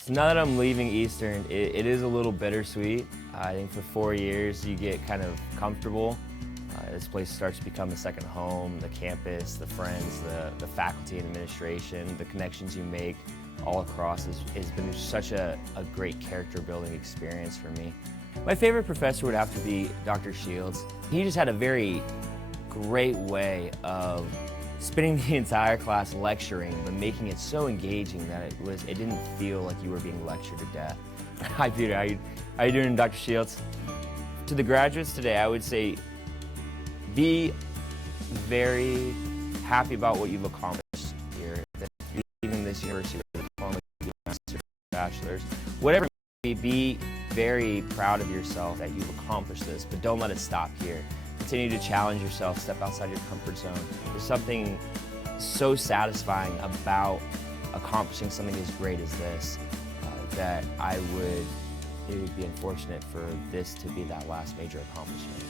So now that I'm leaving Eastern, it is a little bittersweet. I think for 4 years you get kind of comfortable. This place starts to become a second home. The campus, the friends, the faculty and administration, the connections you make all across has been such a great character building experience for me. My favorite professor would have to be Dr. Shields. He just had a very great way of spending the entire class lecturing, but making it so engaging that it didn't feel like you were being lectured to death. Hi Peter, how you doing, Dr. Shields? To the graduates today, I would say be very happy about what you've accomplished here. That you're leaving this university with a diploma, master's, bachelor's, whatever it may be very proud of yourself that you've accomplished this, but don't let it stop here. Continue to challenge yourself, step outside your comfort zone. There's something so satisfying about accomplishing something as great as this that it would be unfortunate for this to be that last major accomplishment.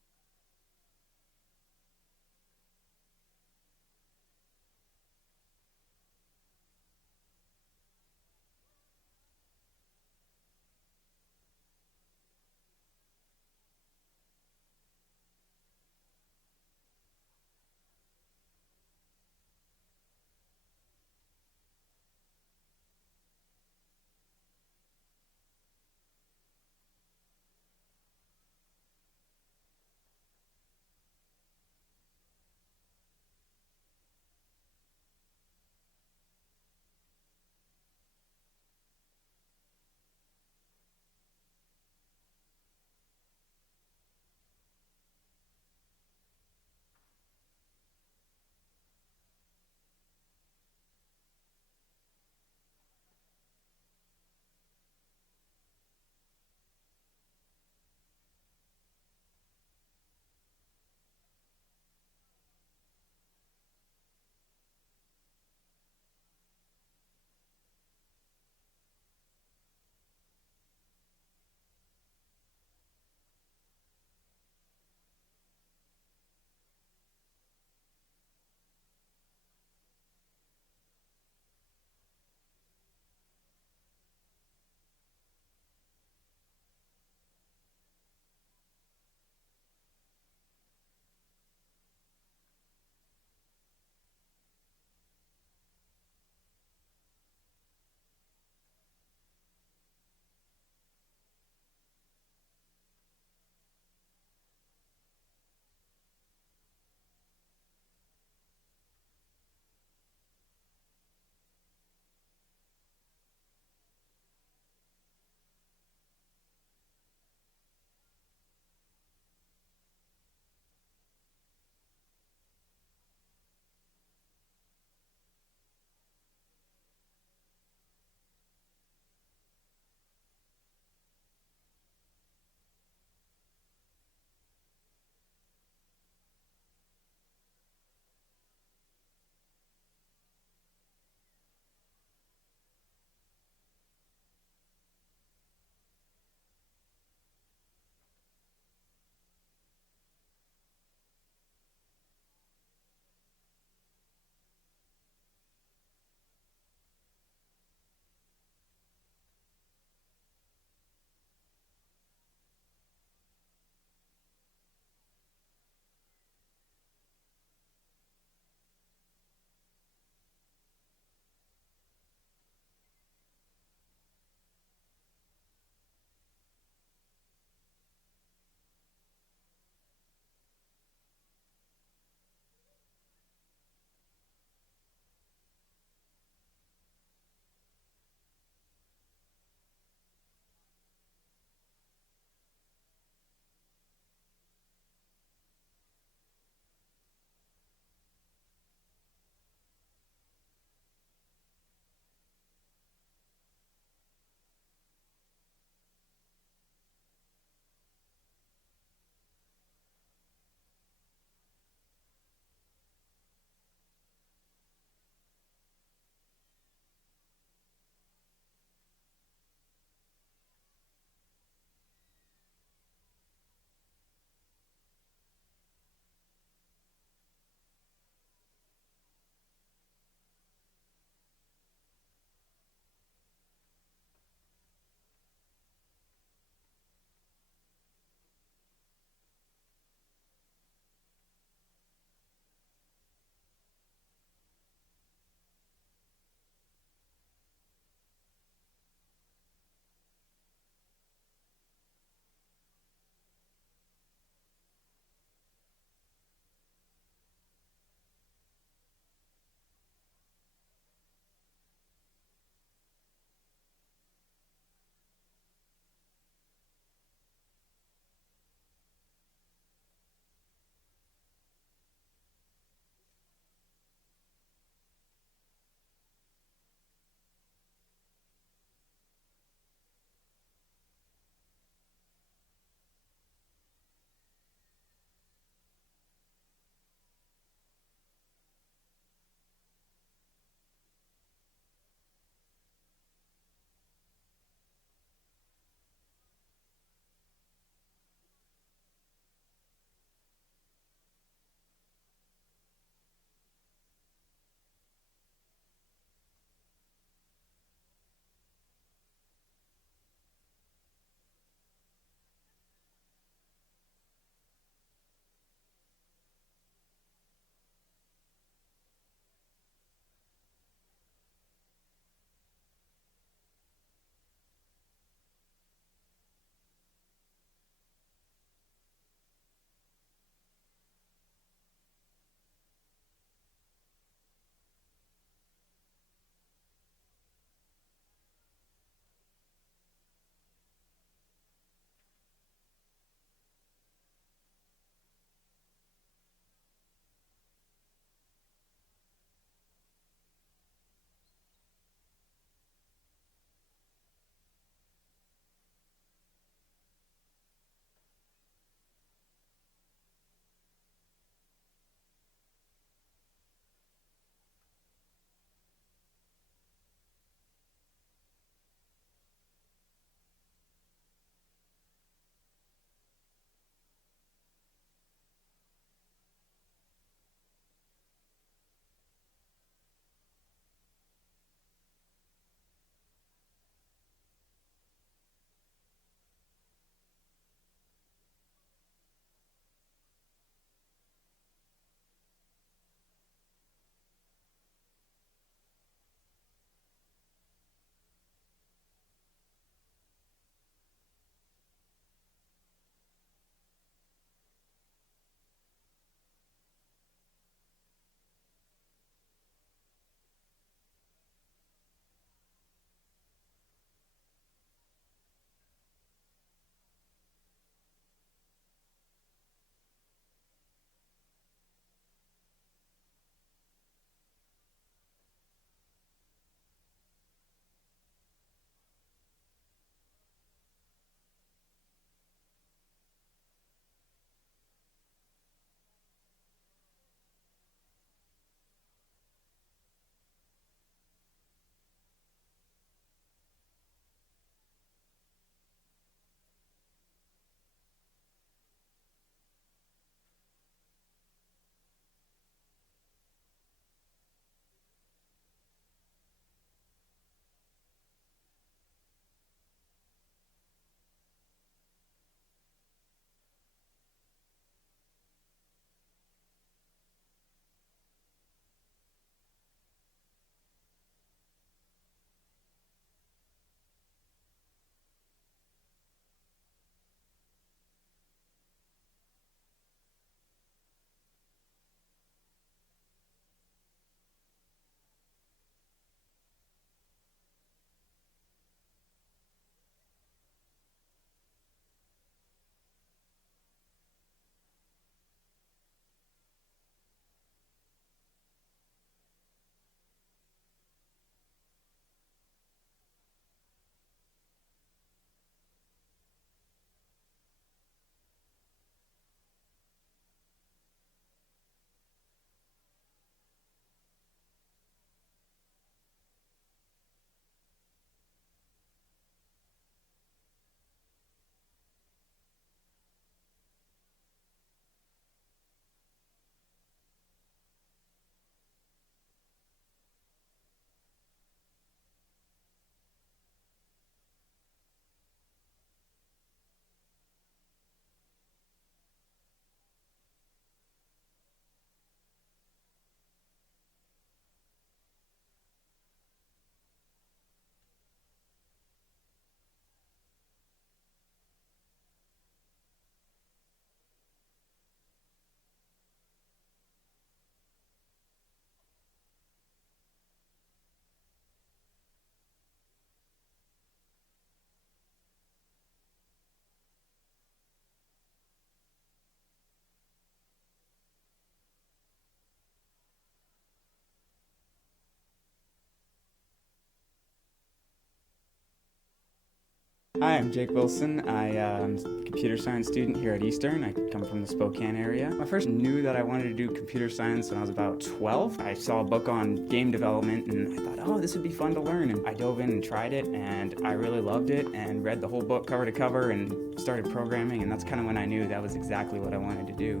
Hi, I'm Jake Wilson. I'm a computer science student here at Eastern. I come from the Spokane area. I first knew that I wanted to do computer science when I was about 12. I saw a book on game development and I thought, oh, this would be fun to learn. And I dove in and tried it and I really loved it and read the whole book cover to cover and started programming, and that's kind of when I knew that was exactly what I wanted to do.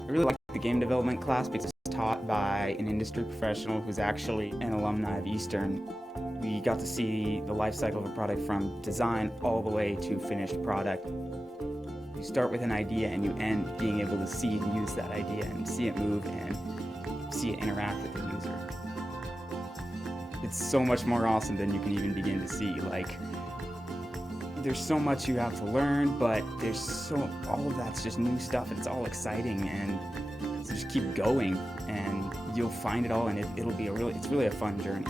I really liked the game development class because it's taught by an industry professional who's actually an alumni of Eastern. We got to see the life cycle of a product from design all the way to finished product. You start with an idea and you end being able to see and use that idea and see it move and see it interact with the user. It's so much more awesome than you can even begin to see. Like, there's so much you have to learn, but all of that's just new stuff and it's all exciting, and so just keep going and you'll find it all, and it's really a fun journey.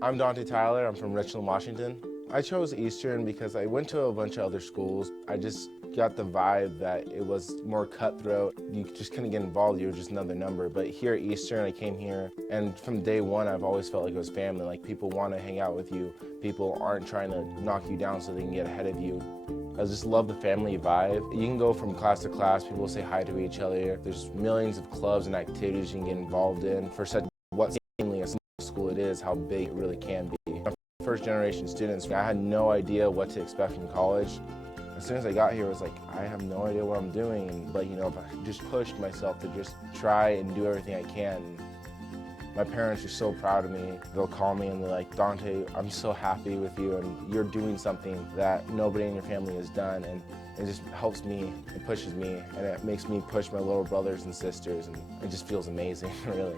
I'm Dante Tyler. I'm from Richland, Washington. I chose Eastern because I went to a bunch of other schools. I just got the vibe that it was more cutthroat. You just couldn't get involved. You were just another number. But here at Eastern, I came here, and from day one, I've always felt like it was family. Like, people want to hang out with you. People aren't trying to knock you down so they can get ahead of you. I just love the family vibe. You can go from class to class. People say hi to each other. There's millions of clubs and activities you can get involved in. For such what seemingly a small school it is, how big it really can be. First generation students, I had no idea what to expect from college. As soon as I got here, I was like, I have no idea what I'm doing, but I just pushed myself to just try and do everything I can. My parents are so proud of me. They'll call me and they're like, Dante, I'm so happy with you, and you're doing something that nobody in your family has done, and it just helps me, it pushes me, and it makes me push my little brothers and sisters, and it just feels amazing, really.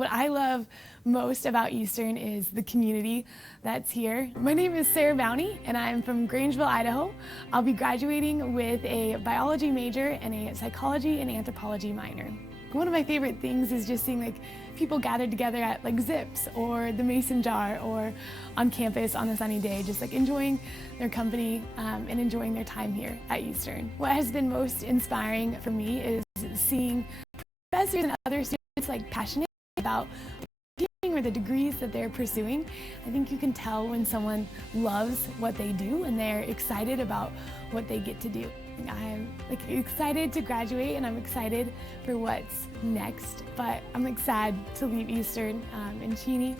What I love most about Eastern is the community that's here. My name is Sarah Bowney, and I'm from Grangeville, Idaho. I'll be graduating with a biology major and a psychology and anthropology minor. One of my favorite things is just seeing people gathered together at Zips or the Mason Jar or on campus on a sunny day, just enjoying their company and enjoying their time here at Eastern. What has been most inspiring for me is seeing professors and other students passionate about or the degrees that they're pursuing. I think you can tell when someone loves what they do and they're excited about what they get to do. I'm excited to graduate and I'm excited for what's next, but I'm sad to leave Eastern and Cheney,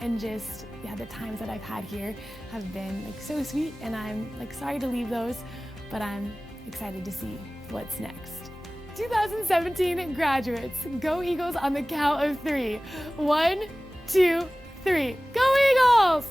and just the times that I've had here have been so sweet, and I'm sorry to leave those, but I'm excited to see what's next. 2017 graduates, go Eagles on the count of 3. 1, 2, 3. Go Eagles!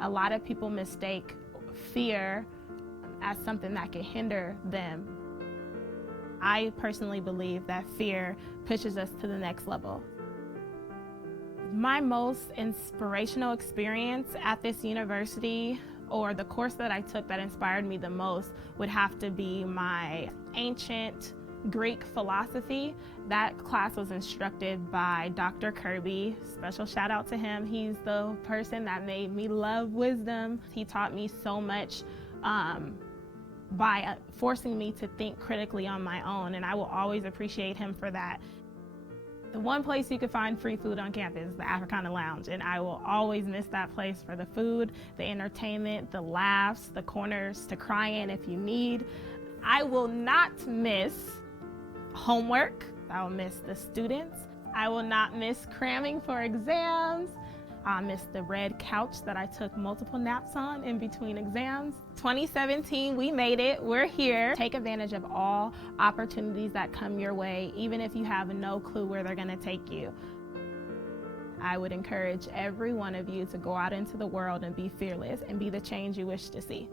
A lot of people mistake fear as something that can hinder them. I personally believe that fear pushes us to the next level. My most inspirational experience at this university, or the course that I took that inspired me the most, would have to be my ancient Greek philosophy. That class was instructed by Dr. Kirby. Special shout out to him. He's the person that made me love wisdom. He taught me so much by forcing me to think critically on my own, and I will always appreciate him for that. The one place you could find free food on campus is the Africana Lounge, and I will always miss that place for the food, the entertainment, the laughs, the corners to cry in if you need. I will not miss homework. I will miss the students. I will not miss cramming for exams. I'll miss the red couch that I took multiple naps on in between exams. 2017, we made it. We're here. Take advantage of all opportunities that come your way, even if you have no clue where they're going to take you. I would encourage every one of you to go out into the world and be fearless and be the change you wish to see.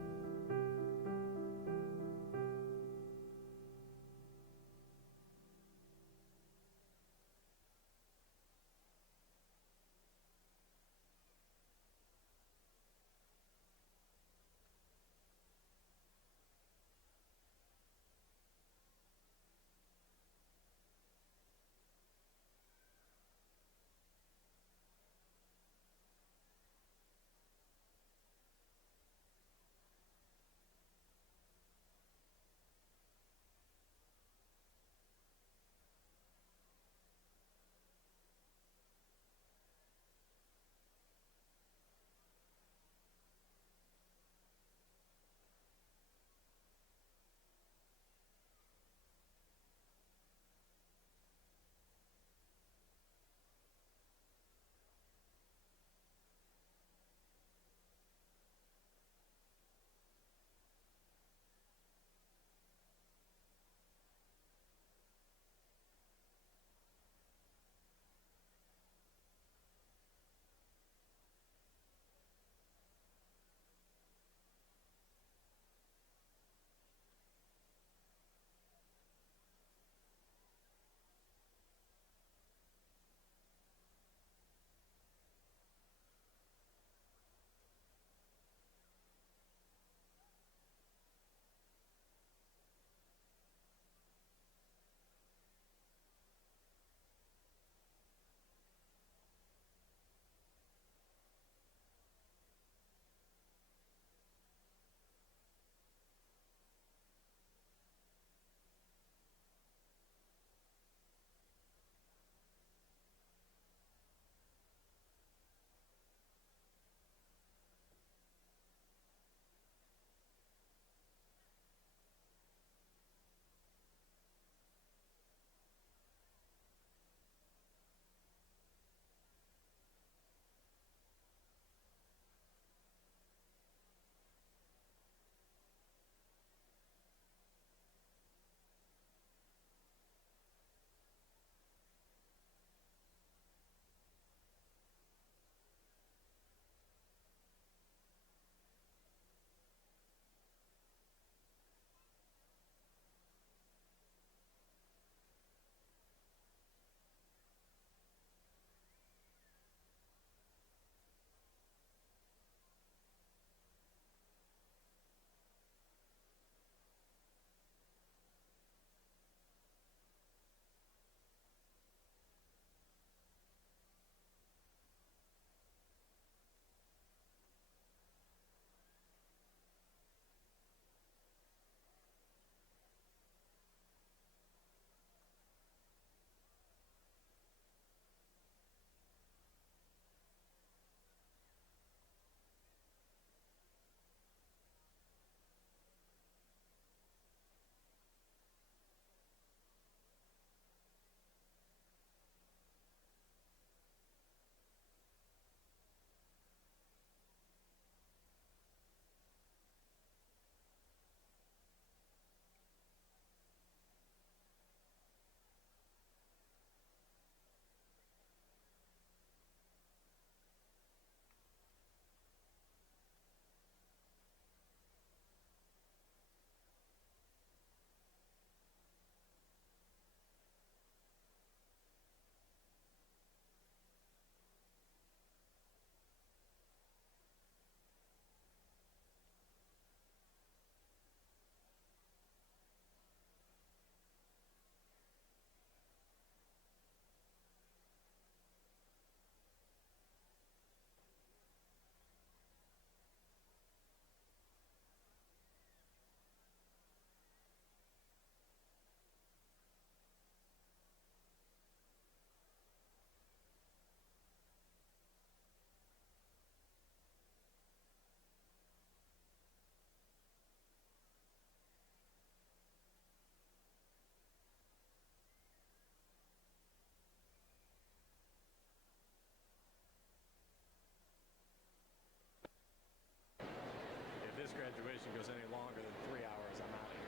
graduation goes any longer than 3 hours, I'm out of here.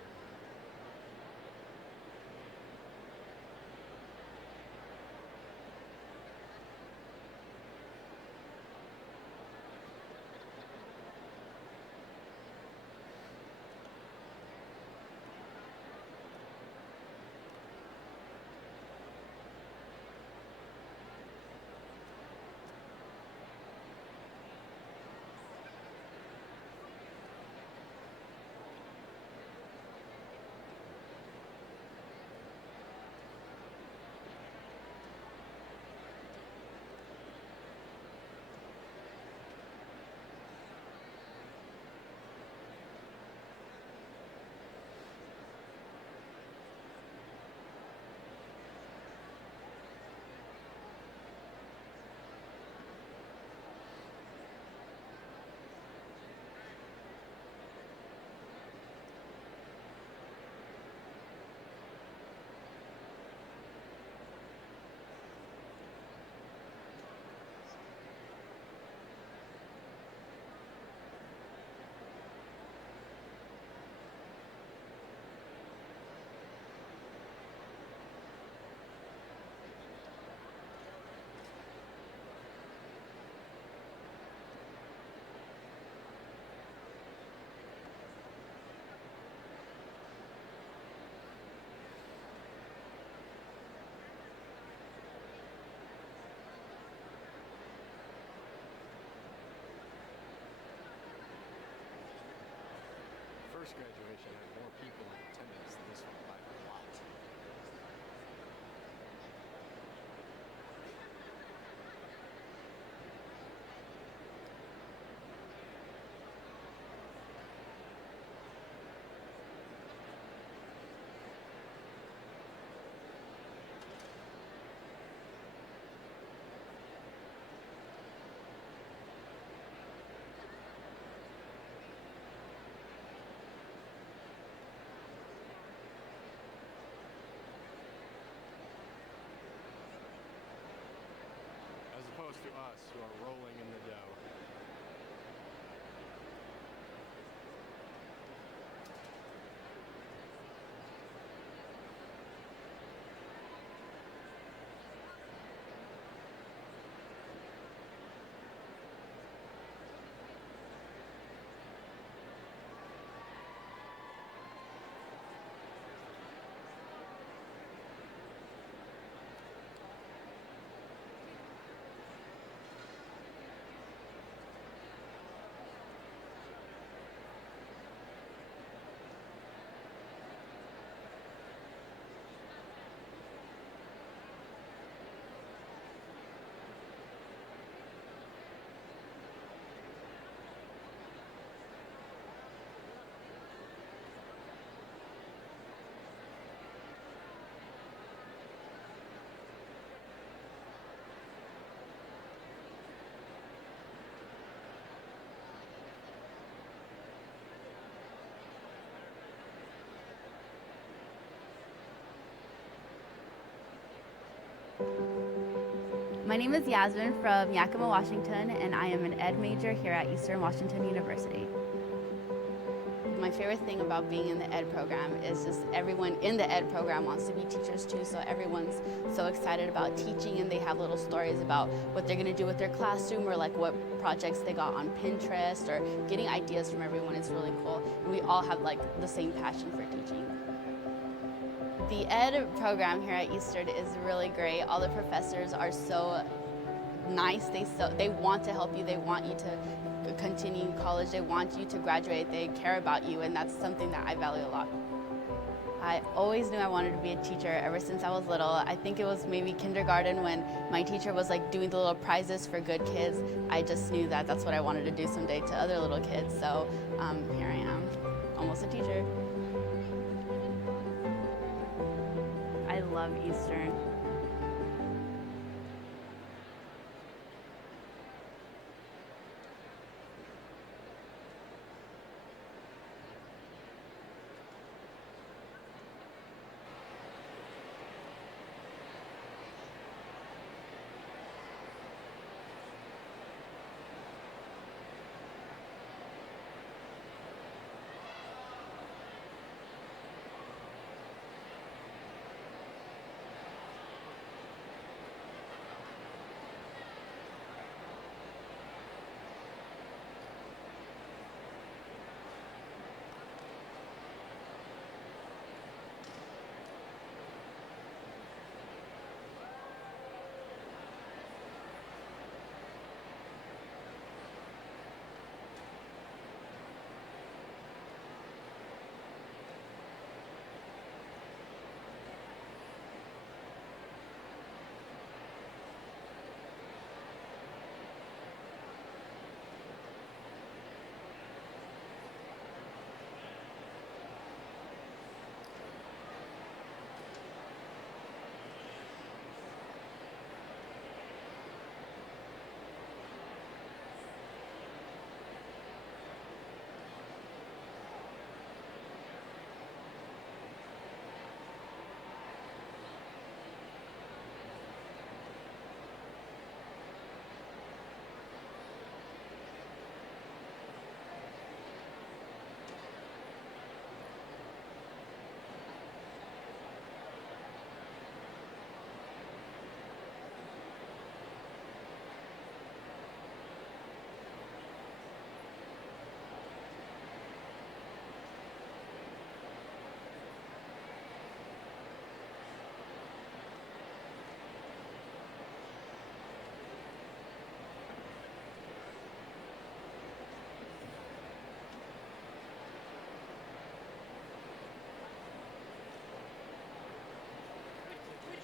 First graduation had more people in attendance than this one by a lot. As opposed to us who are rolling in the dough. My name is Yasmin from Yakima, Washington, and I am an ed major here at Eastern Washington University. My favorite thing about being in the ed program is just everyone in the ed program wants to be teachers too, so everyone's so excited about teaching, and they have little stories about what they're going to do with their classroom, or like what projects they got on Pinterest, or getting ideas from everyone. It's really cool, and we all have like the same passion for teaching. The ed program here at Eastern is really great. All the professors are so nice. They want to help you. They want you to continue college. They want you to graduate. They care about you, and that's something that I value a lot. I always knew I wanted to be a teacher ever since I was little. I think it was maybe kindergarten when my teacher was like doing the little prizes for good kids. I just knew that that's what I wanted to do someday to other little kids. So here I am, almost a teacher. I love Eastern.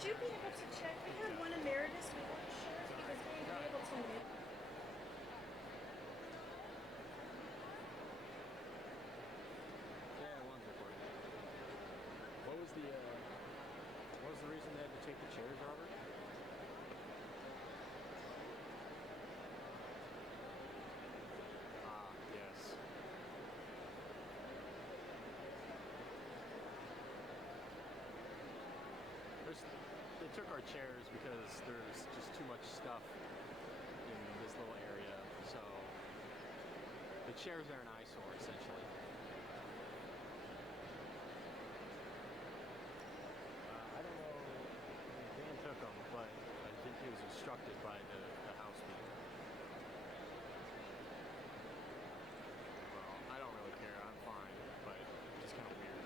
Would you be able to check? We had one emeritus. We weren't sure if he was going to be able to make. Yeah, one's recording. What was the reason they had to take the chairs, Robert? Yes. They took our chairs because there's just too much stuff in this little area, so the chairs are an eyesore, essentially. I don't know, Dan took them, but I think he was instructed by the house people. Well, I don't really care, I'm fine, but it's just kind of weird.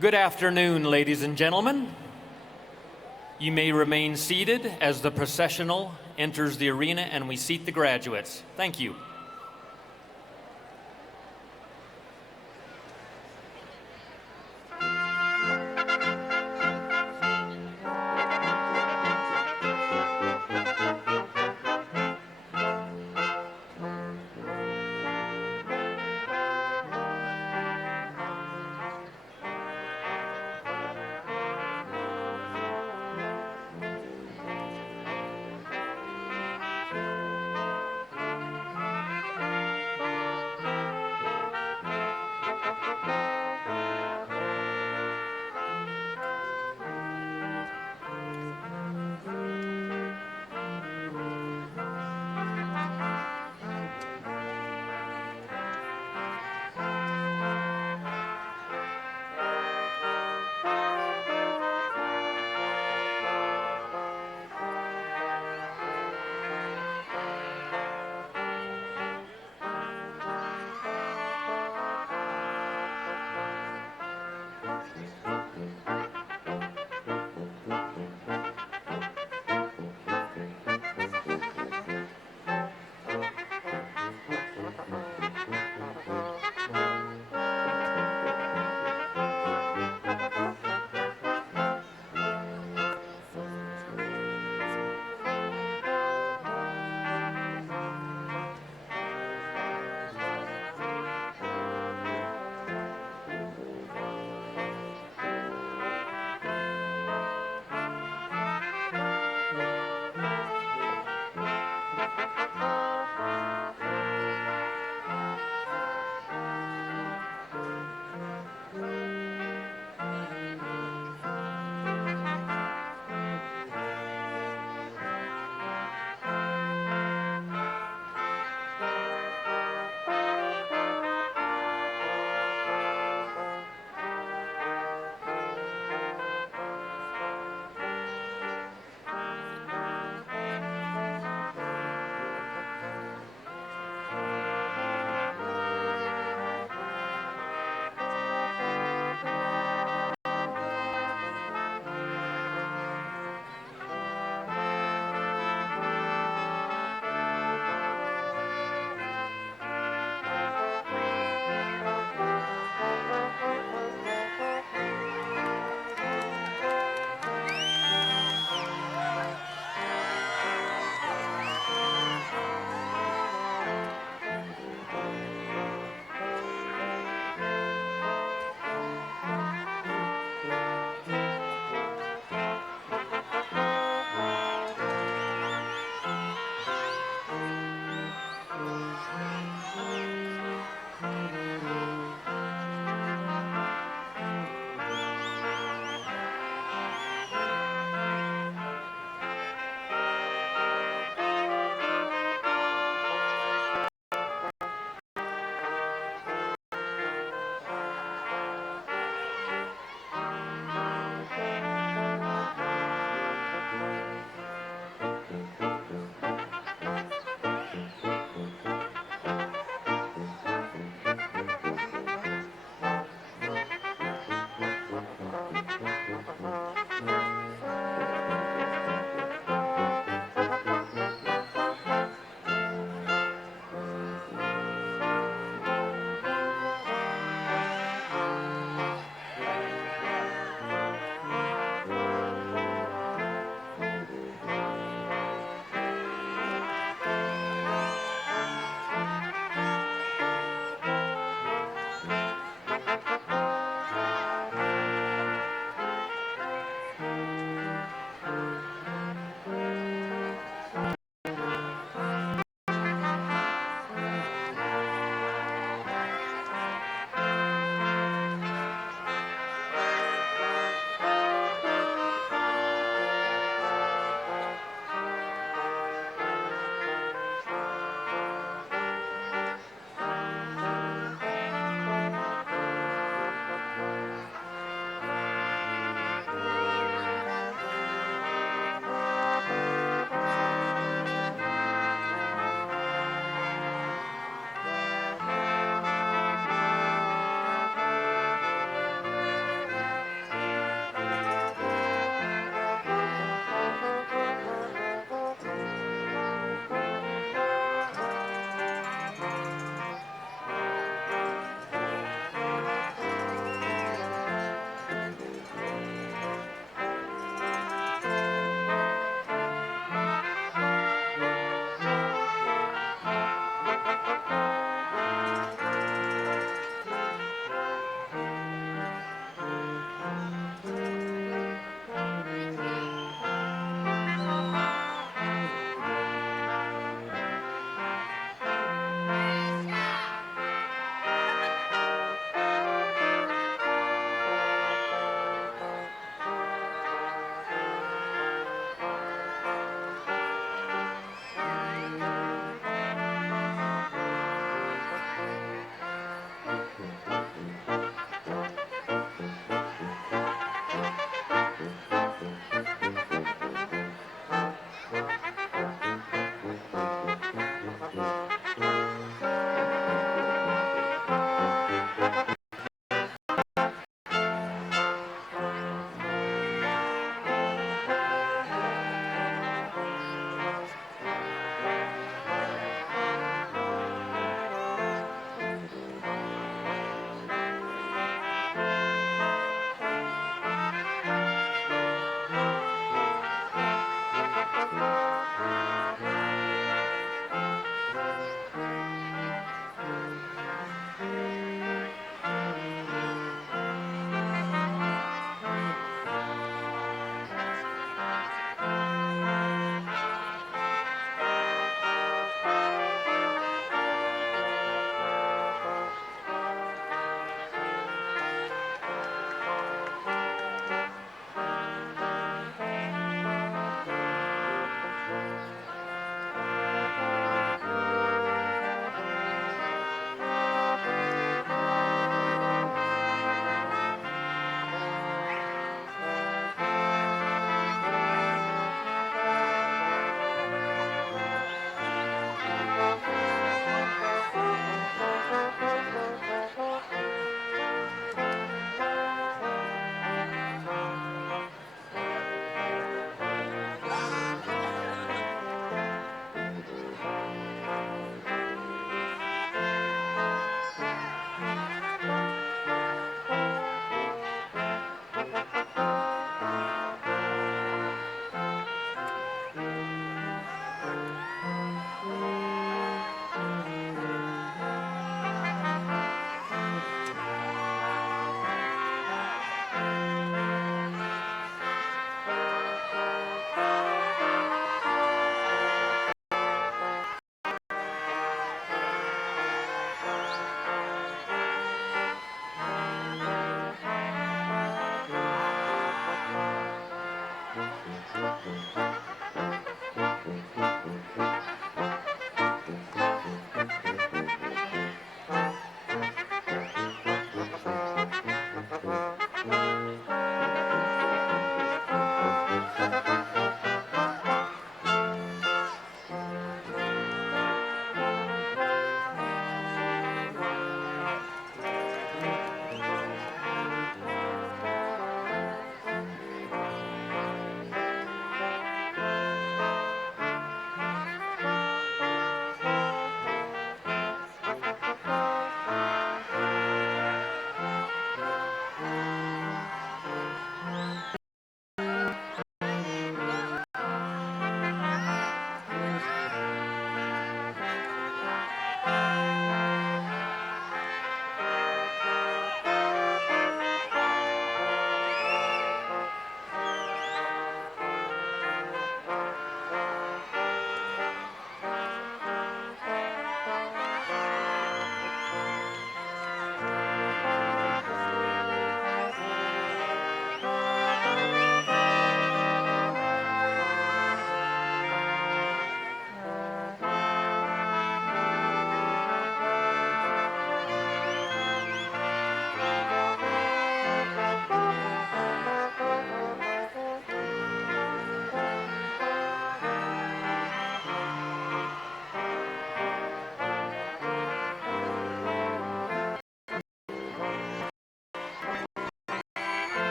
Good afternoon, ladies and gentlemen. You may remain seated as the processional enters the arena and we seat the graduates. Thank you.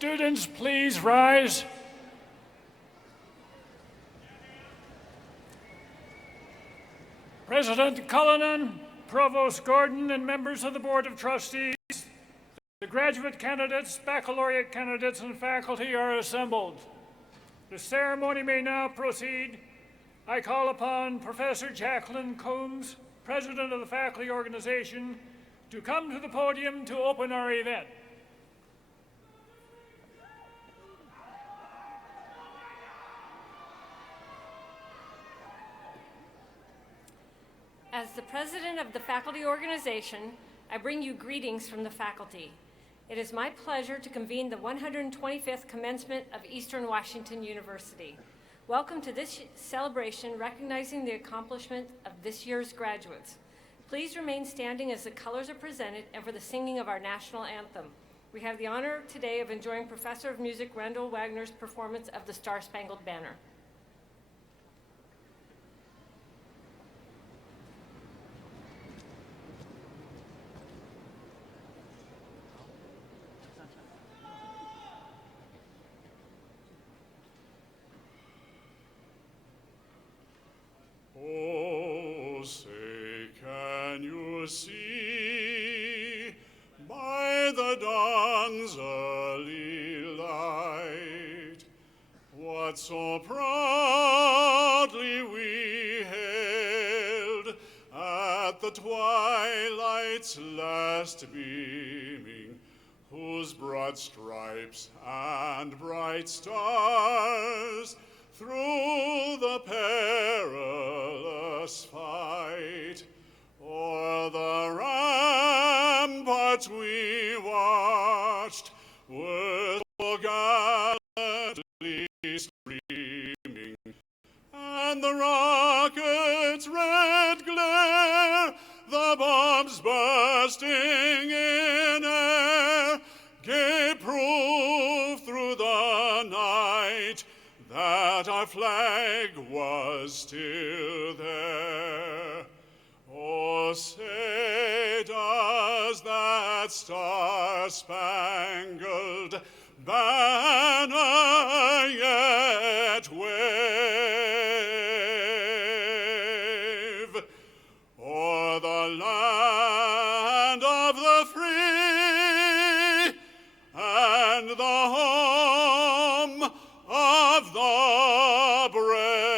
Students, please rise. President Cullinan, Provost Gordon, and members of the Board of Trustees, the graduate candidates, baccalaureate candidates, and faculty are assembled. The ceremony may now proceed. I call upon Professor Jacqueline Coombs, President of the Faculty Organization, to come to the podium to open our event. As the President of the Faculty Organization, I bring you greetings from the faculty. It is my pleasure to convene the 125th Commencement of Eastern Washington University. Welcome to this celebration recognizing the accomplishment of this year's graduates. Please remain standing as the colors are presented and for the singing of our national anthem. We have the honor today of enjoying Professor of Music Randall Wagner's performance of the Star-Spangled Banner. Oh, say, can you see by the dawn's early light what so proudly we hailed at the twilight's last beaming, whose broad stripes and bright stars through the perilous fight o'er the ramparts we watched with full gallantly streaming, and the rocket's red glare, the bombs bursting in air, gave proof through the night that our flag was still there. Oh, say, does that star-spangled banner yet wave o'er the land of the free and the home of the brave?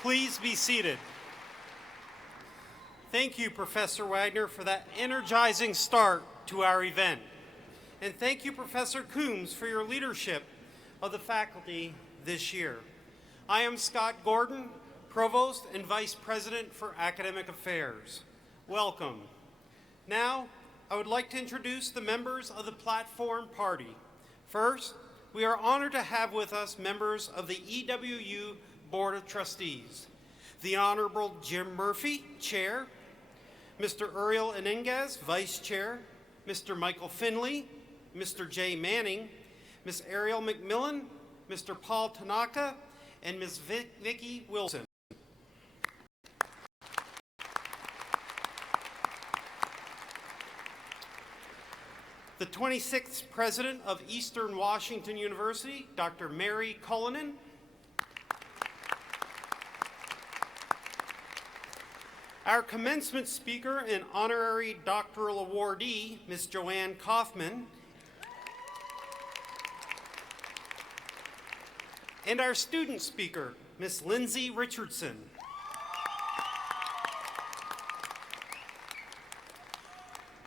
Please be seated. Thank you, Professor Wagner, for that energizing start to our event. And thank you, Professor Coombs, for your leadership of the faculty this year. I am Scott Gordon, Provost and Vice President for Academic Affairs. Welcome. Now, I would like to introduce the members of the platform party. First, we are honored to have with us members of the EWU Board of Trustees, the Honorable Jim Murphy, Chair, Mr. Uriel Inenguez, Vice Chair, Mr. Michael Finley, Mr. Jay Manning, Ms. Ariel McMillan, Mr. Paul Tanaka, and Ms. Vicki Wilson. the 26th President of Eastern Washington University, Dr. Mary Cullinan, our commencement speaker and honorary doctoral awardee, Ms. Joanne Kaufman, and our student speaker, Ms. Lindsey Richardson.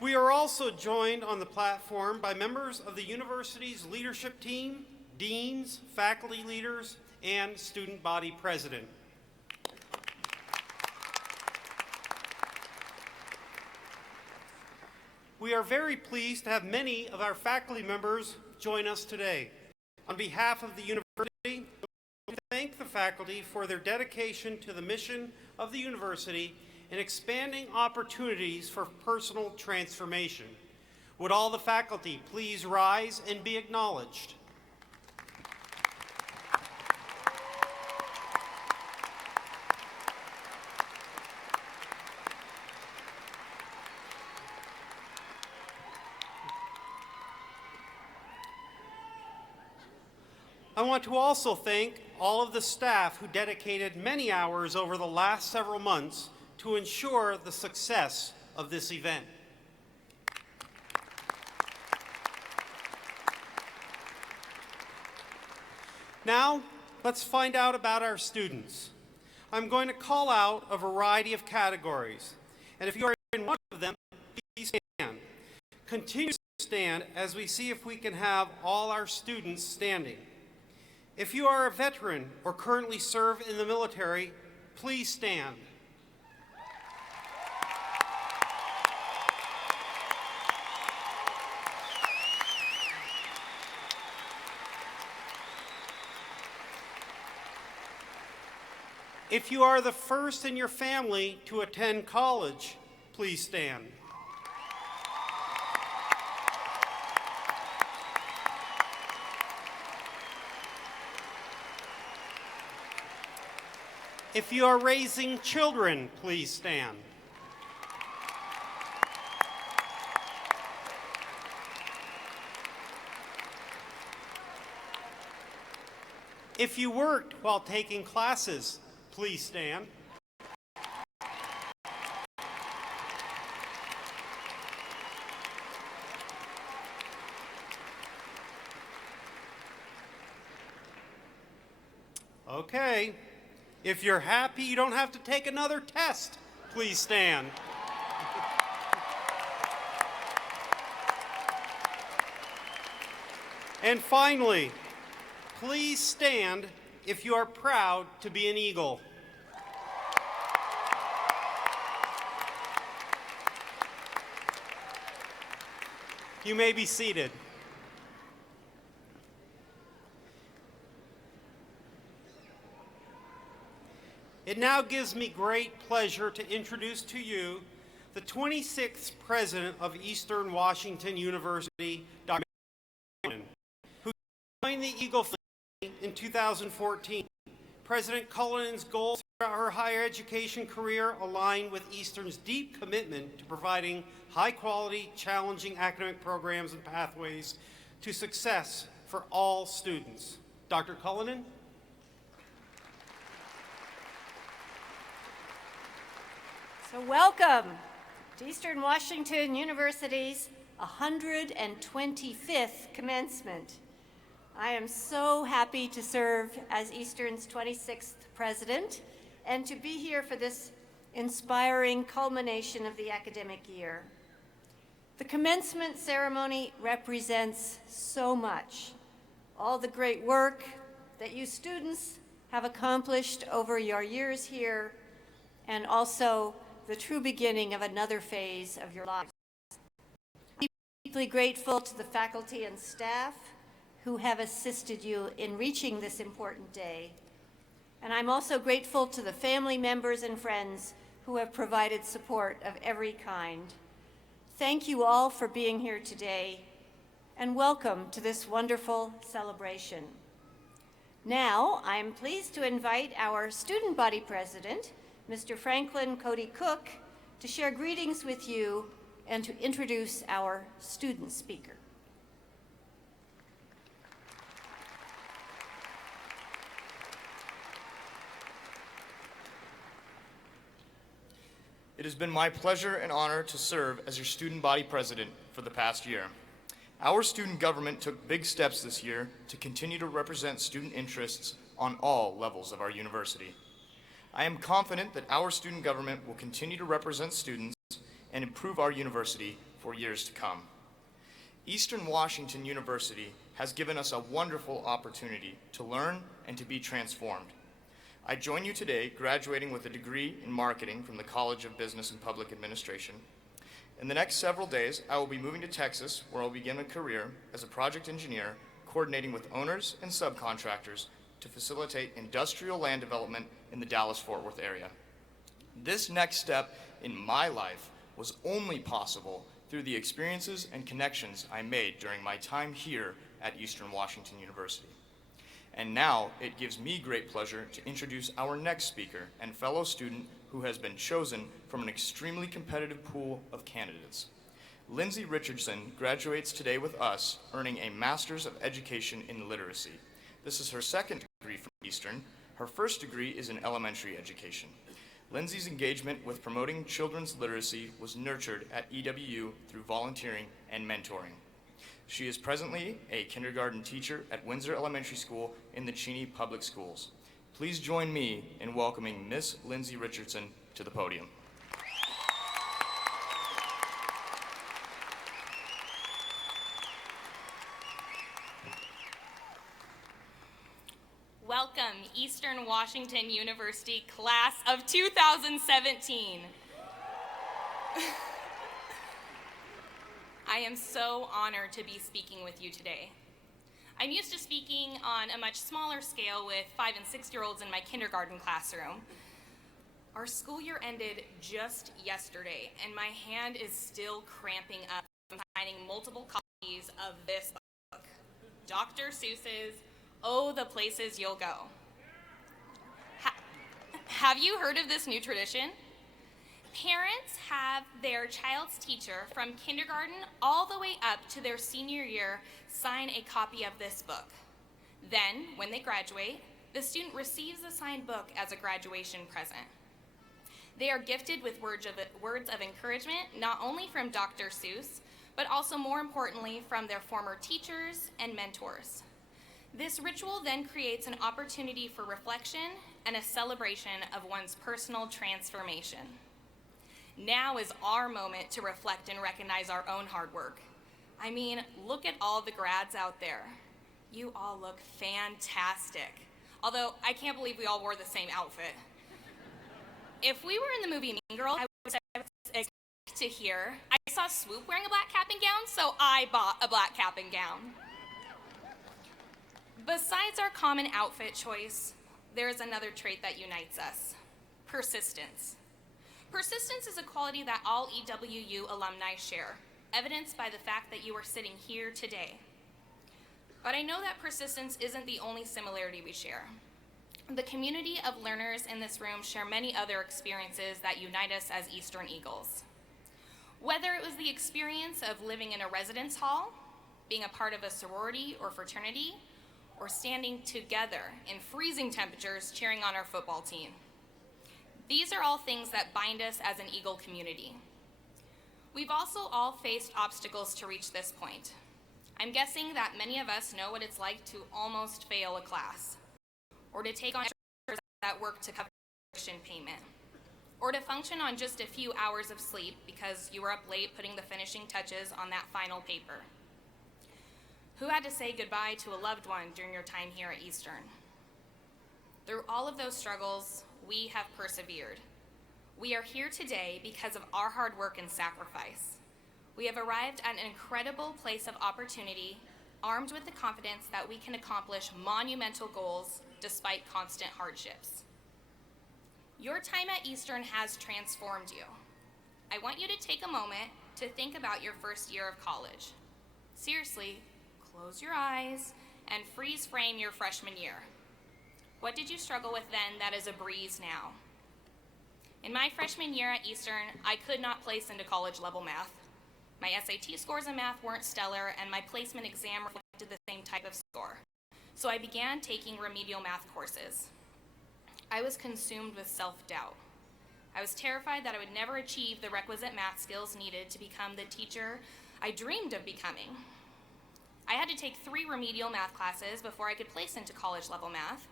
We are also joined on the platform by members of the university's leadership team, deans, faculty leaders, and student body president. We are very pleased to have many of our faculty members join us today. On behalf of the university, we thank the faculty for their dedication to the mission of the university and expanding opportunities for personal transformation. Would all the faculty please rise and be acknowledged? I want to also thank all of the staff who dedicated many hours over the last several months to ensure the success of this event. Now, let's find out about our students. I'm going to call out a variety of categories, and if you are in one of them, please stand. Continue to stand as we see if we can have all our students standing. If you are a veteran or currently serve in the military, please stand. If you are the first in your family to attend college, please stand. If you are raising children, please stand. If you worked while taking classes, please stand. Okay. If you're happy you don't have to take another test, please stand. And finally, please stand if you are proud to be an Eagle. You may be seated. It now gives me great pleasure to introduce to you the 26th President of Eastern Washington University, Dr. Medallion, who joined the Eagle family in 2014. President Cullinan's goals throughout her higher education career align with Eastern's deep commitment to providing high-quality, challenging academic programs and pathways to success for all students. Dr. Cullinan? So welcome to Eastern Washington University's 125th commencement. I am so happy to serve as Eastern's 26th president and to be here for this inspiring culmination of the academic year. The commencement ceremony represents so much, all the great work that you students have accomplished over your years here, and also the true beginning of another phase of your lives. I'm deeply grateful to the faculty and staff who have assisted you in reaching this important day. And I'm also grateful to the family members and friends who have provided support of every kind. Thank you all for being here today, and welcome to this wonderful celebration. Now, I'm pleased to invite our student body president, Mr. Franklin Cody Cook, to share greetings with you and to introduce our student speaker. It has been my pleasure and honor to serve as your student body president for the past year. Our student government took big steps this year to continue to represent student interests on all levels of our university. I am confident that our student government will continue to represent students and improve our university for years to come. Eastern Washington University has given us a wonderful opportunity to learn and to be transformed. I join you today graduating with a degree in marketing from the College of Business and Public Administration. In the next several days, I will be moving to Texas, where I'll begin a career as a project engineer, coordinating with owners and subcontractors to facilitate industrial land development in the Dallas-Fort Worth area. This next step in my life was only possible through the experiences and connections I made during my time here at Eastern Washington University. And now it gives me great pleasure to introduce our next speaker and fellow student who has been chosen from an extremely competitive pool of candidates. Lindsey Richardson graduates today with us, earning a Master's of Education in Literacy. This is her second degree from Eastern. Her first degree is in elementary education. Lindsey's engagement with promoting children's literacy was nurtured at EWU through volunteering and mentoring. She is presently a kindergarten teacher at Windsor Elementary School in the Cheney Public Schools. Please join me in welcoming Miss Lindsey Richardson to the podium. Welcome, Eastern Washington University class of 2017. I am so honored to be speaking with you today. I'm used to speaking on a much smaller scale with 5- and 6-year-olds in my kindergarten classroom. Our school year ended just yesterday, and my hand is still cramping up from signing multiple copies of this book, Dr. Seuss's Oh, the Places You'll Go. Have you heard of this new tradition? Parents have their child's teacher from kindergarten all the way up to their senior year sign a copy of this book. Then, when they graduate, the student receives the signed book as a graduation present. They are gifted with words of encouragement, not only from Dr. Seuss, but also more importantly from their former teachers and mentors. This ritual then creates an opportunity for reflection and a celebration of one's personal transformation. Now is our moment to reflect and recognize our own hard work. I mean, look at all the grads out there. You all look fantastic. Although, I can't believe we all wore the same outfit. If we were in the movie Mean Girls, I would expect to hear, I saw Swoop wearing a black cap and gown, so I bought a black cap and gown. Besides our common outfit choice, there is another trait that unites us: persistence. Persistence is a quality that all EWU alumni share, evidenced by the fact that you are sitting here today. But I know that persistence isn't the only similarity we share. The community of learners in this room share many other experiences that unite us as Eastern Eagles. Whether it was the experience of living in a residence hall, being a part of a sorority or fraternity, or standing together in freezing temperatures cheering on our football team. These are all things that bind us as an Eagle community. We've also all faced obstacles to reach this point. I'm guessing that many of us know what it's like to almost fail a class, or to take on that work to cover tuition payment, or to function on just a few hours of sleep because you were up late putting the finishing touches on that final paper. Who had to say goodbye to a loved one during your time here at Eastern? Through all of those struggles, we have persevered. We are here today because of our hard work and sacrifice. We have arrived at an incredible place of opportunity, armed with the confidence that we can accomplish monumental goals despite constant hardships. Your time at Eastern has transformed you. I want you to take a moment to think about your first year of college. Seriously, close your eyes and freeze frame your freshman year. What did you struggle with then that is a breeze now? In my freshman year at Eastern, I could not place into college level math. My SAT scores in math weren't stellar, and my placement exam reflected the same type of score. So I began taking remedial math courses. I was consumed with self-doubt. I was terrified that I would never achieve the requisite math skills needed to become the teacher I dreamed of becoming. I had to take 3 remedial math classes before I could place into college-level math.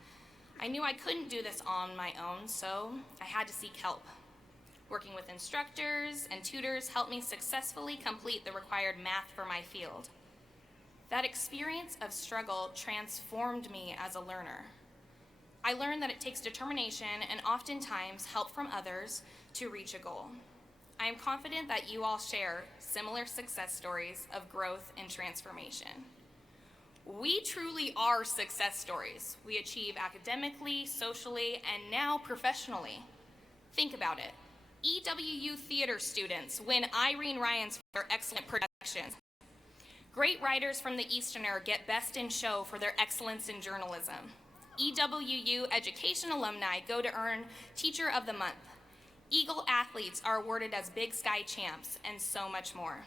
I knew I couldn't do this on my own, so I had to seek help. Working with instructors and tutors helped me successfully complete the required math for my field. That experience of struggle transformed me as a learner. I learned that it takes determination and oftentimes help from others to reach a goal. I am confident that you all share similar success stories of growth and transformation. We truly are success stories. We achieve academically, socially, and now professionally. Think about it. EWU theater students win Irene Ryan's for excellent productions. Great writers from the Easterner get Best in Show for their excellence in journalism. EWU education alumni go to earn Teacher of the Month. Eagle athletes are awarded as Big Sky champs, and so much more.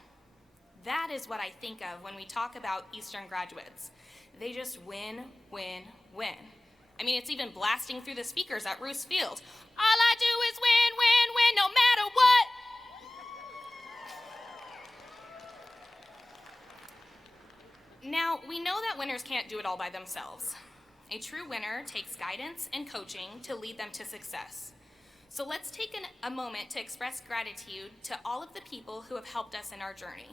That is what I think of when we talk about Eastern graduates. They just win, win, win. I mean, it's even blasting through the speakers at Roos Field. All I do is win, win, win, no matter what. Now, we know that winners can't do it all by themselves. A true winner takes guidance and coaching to lead them to success. So let's take a moment to express gratitude to all of the people who have helped us in our journey.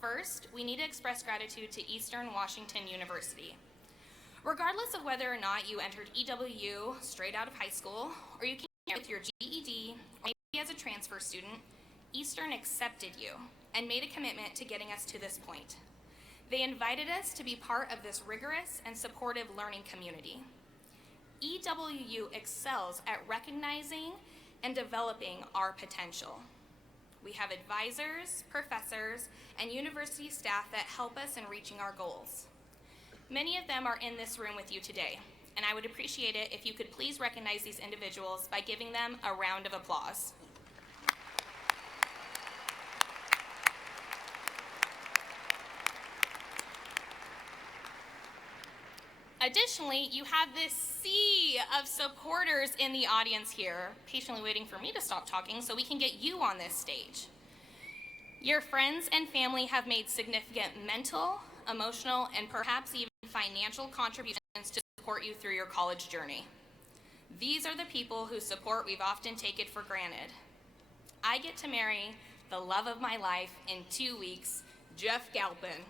First, we need to express gratitude to Eastern Washington University. Regardless of whether or not you entered EWU straight out of high school, or you came here with your GED, or maybe as a transfer student, Eastern accepted you and made a commitment to getting us to this point. They invited us to be part of this rigorous and supportive learning community. EWU excels at recognizing and developing our potential. We have advisors, professors, and university staff that help us in reaching our goals. Many of them are in this room with you today, and I would appreciate it if you could please recognize these individuals by giving them a round of applause. Additionally, you have this sea of supporters in the audience here, patiently waiting for me to stop talking so we can get you on this stage. Your friends and family have made significant mental, emotional, and perhaps even financial contributions to support you through your college journey. These are the people whose support we've often taken for granted. I get to marry the love of my life in 2 weeks, Jeff Galpin.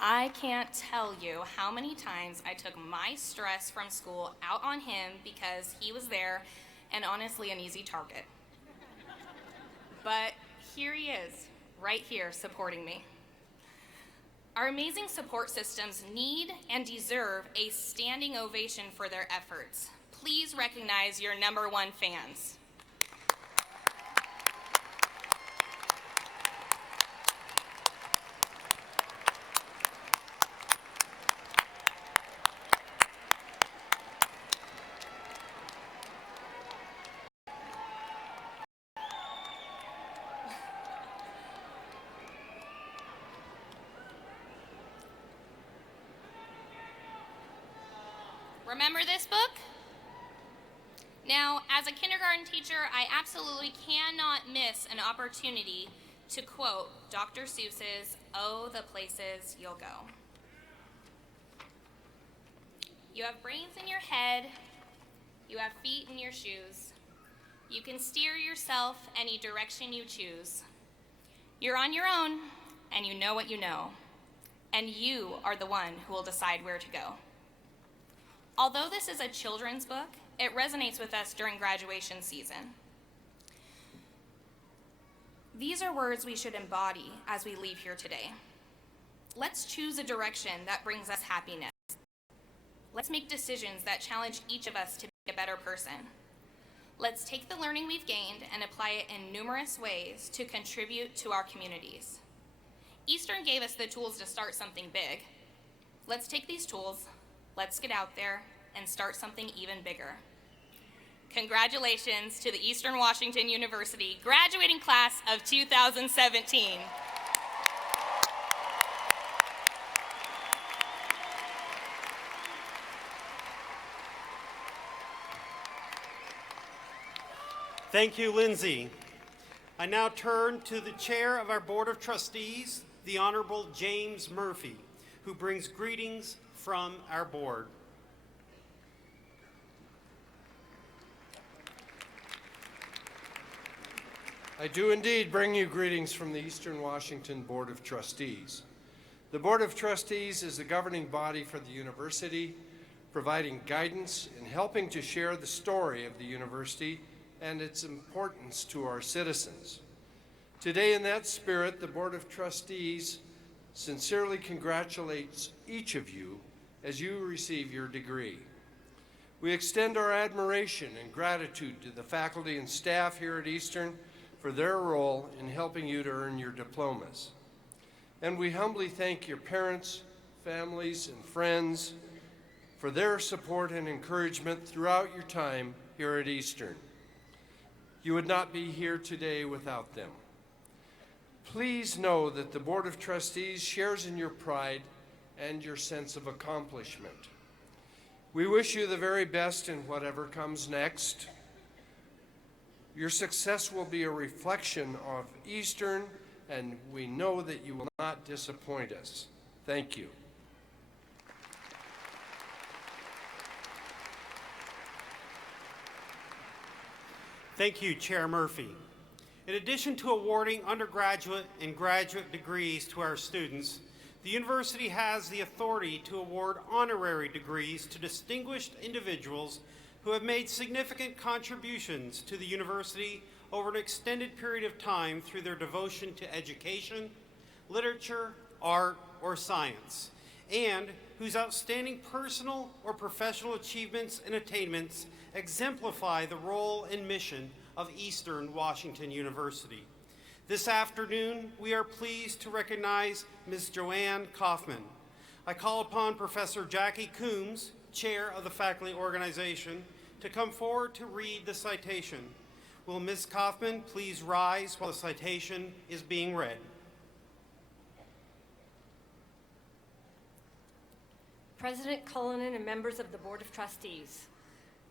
I can't tell you how many times I took my stress from school out on him because he was there and honestly an easy target. But here he is, right here, supporting me. Our amazing support systems need and deserve a standing ovation for their efforts. Please recognize your #1 fans. Remember this book? Now, as a kindergarten teacher, I absolutely cannot miss an opportunity to quote Dr. Seuss's "Oh, the Places You'll Go." You have brains in your head, you have feet in your shoes. You can steer yourself any direction you choose. You're on your own, and you know what you know. And you are the one who will decide where to go. Although this is a children's book, it resonates with us during graduation season. These are words we should embody as we leave here today. Let's choose a direction that brings us happiness. Let's make decisions that challenge each of us to be a better person. Let's take the learning we've gained and apply it in numerous ways to contribute to our communities. Eastern gave us the tools to start something big. Let's take these tools, let's get out there and start something even bigger. Congratulations to the Eastern Washington University graduating class of 2017. Thank you, Lindsey. I now turn to the chair of our Board of Trustees, the Honorable James Murphy, who brings greetings from our board. I do indeed bring you greetings from the Eastern Washington Board of Trustees. The Board of Trustees is the governing body for the university, providing guidance and helping to share the story of the university and its importance to our citizens. Today, in that spirit, the Board of Trustees sincerely congratulates each of you as you receive your degree. We extend our admiration and gratitude to the faculty and staff here at Eastern for their role in helping you to earn your diplomas. And we humbly thank your parents, families, and friends for their support and encouragement throughout your time here at Eastern. You would not be here today without them. Please know that the Board of Trustees shares in your pride and your sense of accomplishment. We wish you the very best in whatever comes next. Your success will be a reflection of Eastern, and we know that you will not disappoint us. Thank you. Thank you, Chair Murphy. In addition to awarding undergraduate and graduate degrees to our students, the university has the authority to award honorary degrees to distinguished individuals who have made significant contributions to the university over an extended period of time through their devotion to education, literature, art, or science, and whose outstanding personal or professional achievements and attainments exemplify the role and mission of Eastern Washington University. This afternoon, we are pleased to recognize Ms. Joanne Kaufman. I call upon Professor Jackie Coombs, Chair of the Faculty Organization, to come forward to read the citation. Will Ms. Kaufman please rise while the citation is being read? President Cullinan and members of the Board of Trustees,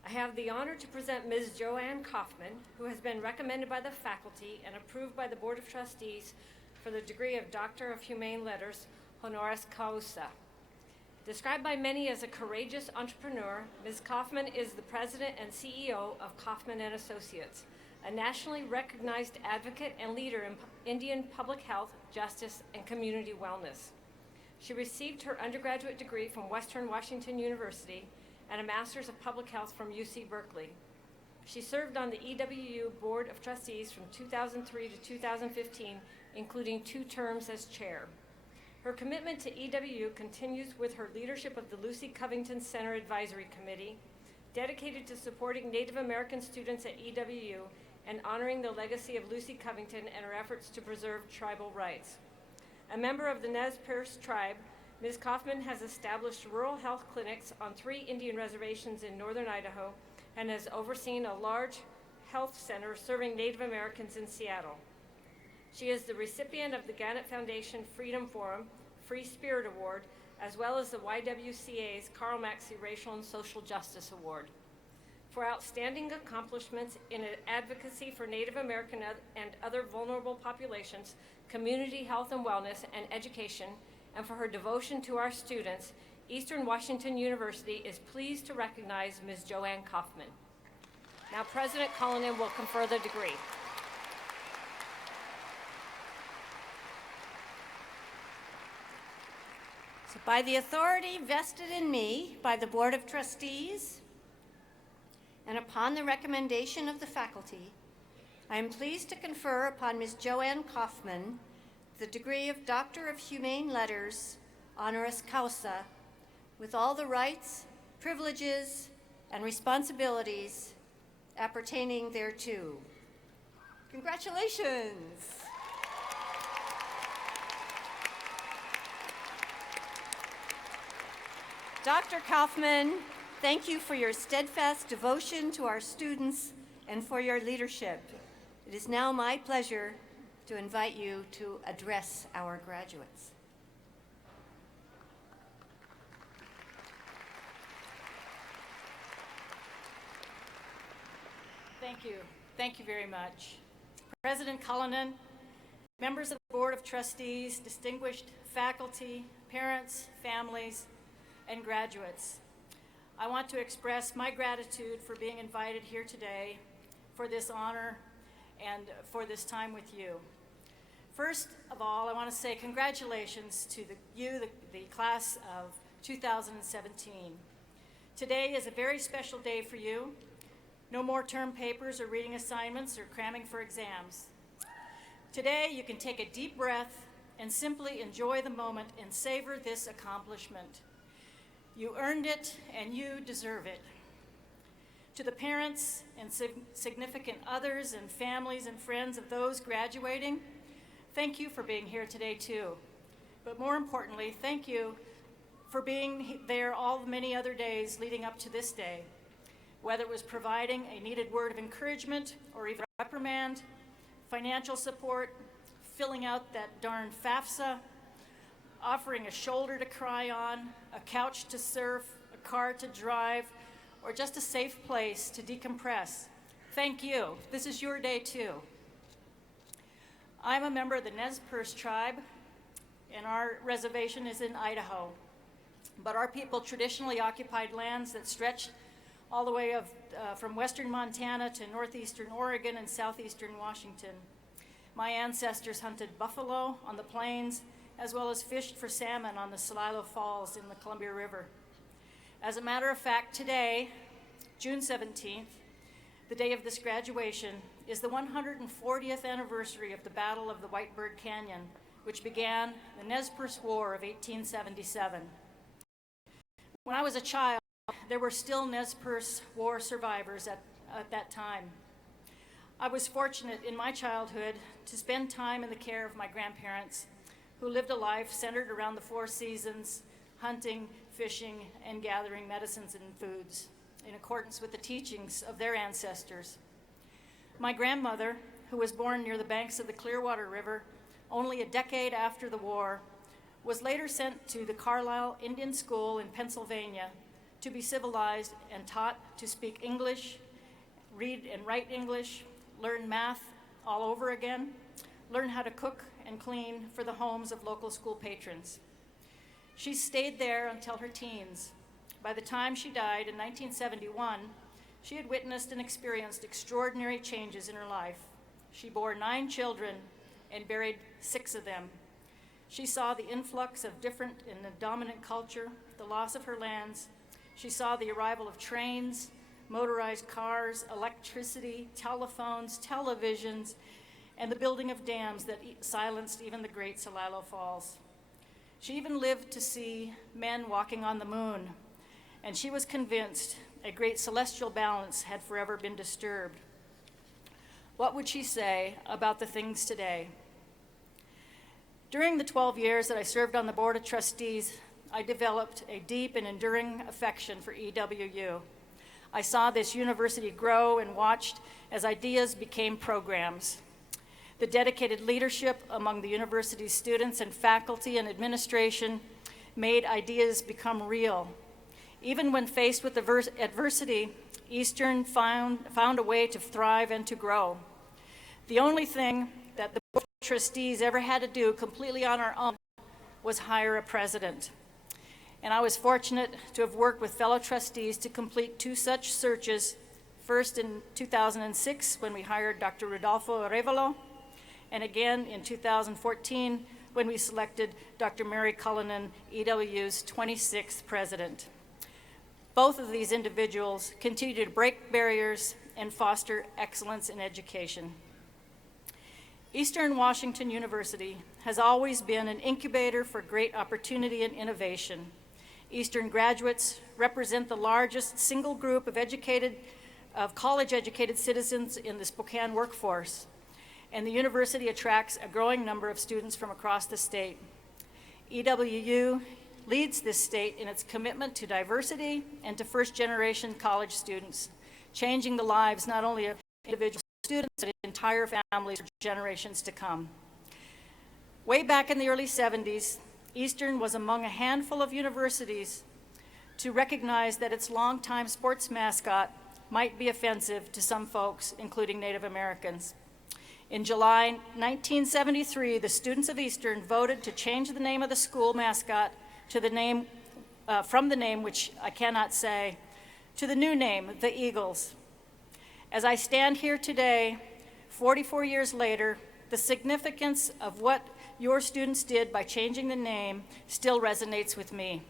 I have the honor to present Ms. Joanne Kaufman, who has been recommended by the faculty and approved by the Board of Trustees for the degree of Doctor of Humane Letters, honoris causa. Described by many as a courageous entrepreneur, Ms. Kaufman is the president and CEO of Kaufman & Associates, a nationally recognized advocate and leader in Indian public health, justice, and community wellness. She received her undergraduate degree from Western Washington University and a Master's of Public Health from UC Berkeley. She served on the EWU Board of Trustees from 2003 to 2015, including 2 terms as chair. Her commitment to EWU continues with her leadership of the Lucy Covington Center Advisory Committee, dedicated to supporting Native American students at EWU and honoring the legacy of Lucy Covington and her efforts to preserve tribal rights. A member of the Nez Perce tribe, Ms. Kaufman has established rural health clinics on 3 Indian reservations in northern Idaho and has overseen a large health center serving Native Americans in Seattle. She is the recipient of the Gannett Foundation Freedom Forum Free Spirit Award, as well as the YWCA's Carl Maxey Racial and Social Justice Award. For outstanding accomplishments in advocacy for Native American and other vulnerable populations, community health and wellness, and education, and for her devotion to our students, Eastern Washington University is pleased to recognize Ms. Joanne Kaufman. Now President Cullinan will confer the degree. So by the authority vested in me by the Board of Trustees and upon the recommendation of the faculty, I am pleased to confer upon Ms. Joanne Kaufman the degree of Doctor of Humane Letters, honoris causa, with all the rights, privileges, and responsibilities appertaining thereto. Congratulations. Dr. Kaufman, thank you for your steadfast devotion to our students and for your leadership. It is now my pleasure to invite you to address our graduates. Thank you. Thank you very much. President Cullinan, members of the Board of Trustees, distinguished faculty, parents, families, and graduates. I want to express my gratitude for being invited here today for this honor and for this time with you. First of all, I want to say congratulations to the class of 2017. Today is a very special day for you. No more term papers or reading assignments or cramming for exams. Today, you can take a deep breath and simply enjoy the moment and savor this accomplishment. You earned it and you deserve it. To the parents and significant others and families and friends of those graduating, thank you for being here today too. But more importantly, thank you for being there all the many other days leading up to this day. Whether it was providing a needed word of encouragement or even reprimand, financial support, filling out that darn FAFSA, offering a shoulder to cry on, a couch to surf, a car to drive, or just a safe place to decompress. Thank you. This is your day too. I'm a member of the Nez Perce tribe, and our reservation is in Idaho. But our people traditionally occupied lands that stretched all the way from western Montana to northeastern Oregon and southeastern Washington. My ancestors hunted buffalo on the plains, as well as fished for salmon on the Celilo Falls in the Columbia River. As a matter of fact, today, June 17th, the day of this graduation, is the 140th anniversary of the Battle of the White Bird Canyon, which began the Nez Perce War of 1877. When I was a child, there were still Nez Perce War survivors at that time. I was fortunate in my childhood to spend time in the care of my grandparents, who lived a life centered around the four seasons, hunting, fishing, and gathering medicines and foods, in accordance with the teachings of their ancestors. My grandmother, who was born near the banks of the Clearwater River only a decade after the war, was later sent to the Carlisle Indian School in Pennsylvania to be civilized and taught to speak English, read and write English, learn math all over again, learn how to cook and clean for the homes of local school patrons. She stayed there until her teens. By the time she died in 1971, she had witnessed and experienced extraordinary changes in her life. She bore 9 children and buried 6 of them. She saw the influx of different in the dominant culture, the loss of her lands. She saw the arrival of trains, motorized cars, electricity, telephones, televisions, and the building of dams that silenced even the great Celilo Falls. She even lived to see men walking on the moon, and she was convinced a great celestial balance had forever been disturbed. What would she say about the things today? During the 12 years that I served on the Board of Trustees, I developed a deep and enduring affection for EWU. I saw this university grow and watched as ideas became programs. The dedicated leadership among the university's students and faculty and administration made ideas become real. Even when faced with adversity, Eastern found a way to thrive and to grow. The only thing that the Board of Trustees ever had to do completely on our own was hire a president. And I was fortunate to have worked with fellow trustees to complete 2 such searches, first in 2006 when we hired Dr. Rodolfo Arevalo, and again in 2014 when we selected Dr. Mary Cullinan, EWU's 26th president. Both of these individuals continue to break barriers and foster excellence in education. Eastern Washington University has always been an incubator for great opportunity and innovation. Eastern graduates represent the largest single group of college-educated citizens in the Spokane workforce, and the university attracts a growing number of students from across the state. EWU leads this state in its commitment to diversity and to first-generation college students, changing the lives not only of individual students, but entire families for generations to come. Way back in the early 70s, Eastern was among a handful of universities to recognize that its longtime sports mascot, might be offensive to some folks, including Native Americans. In July 1973, the students of Eastern voted to change the name of the school mascot to the name, from the name, which I cannot say, to the new name, the Eagles. As I stand here today, 44 years later, the significance of what your students did by changing the name still resonates with me.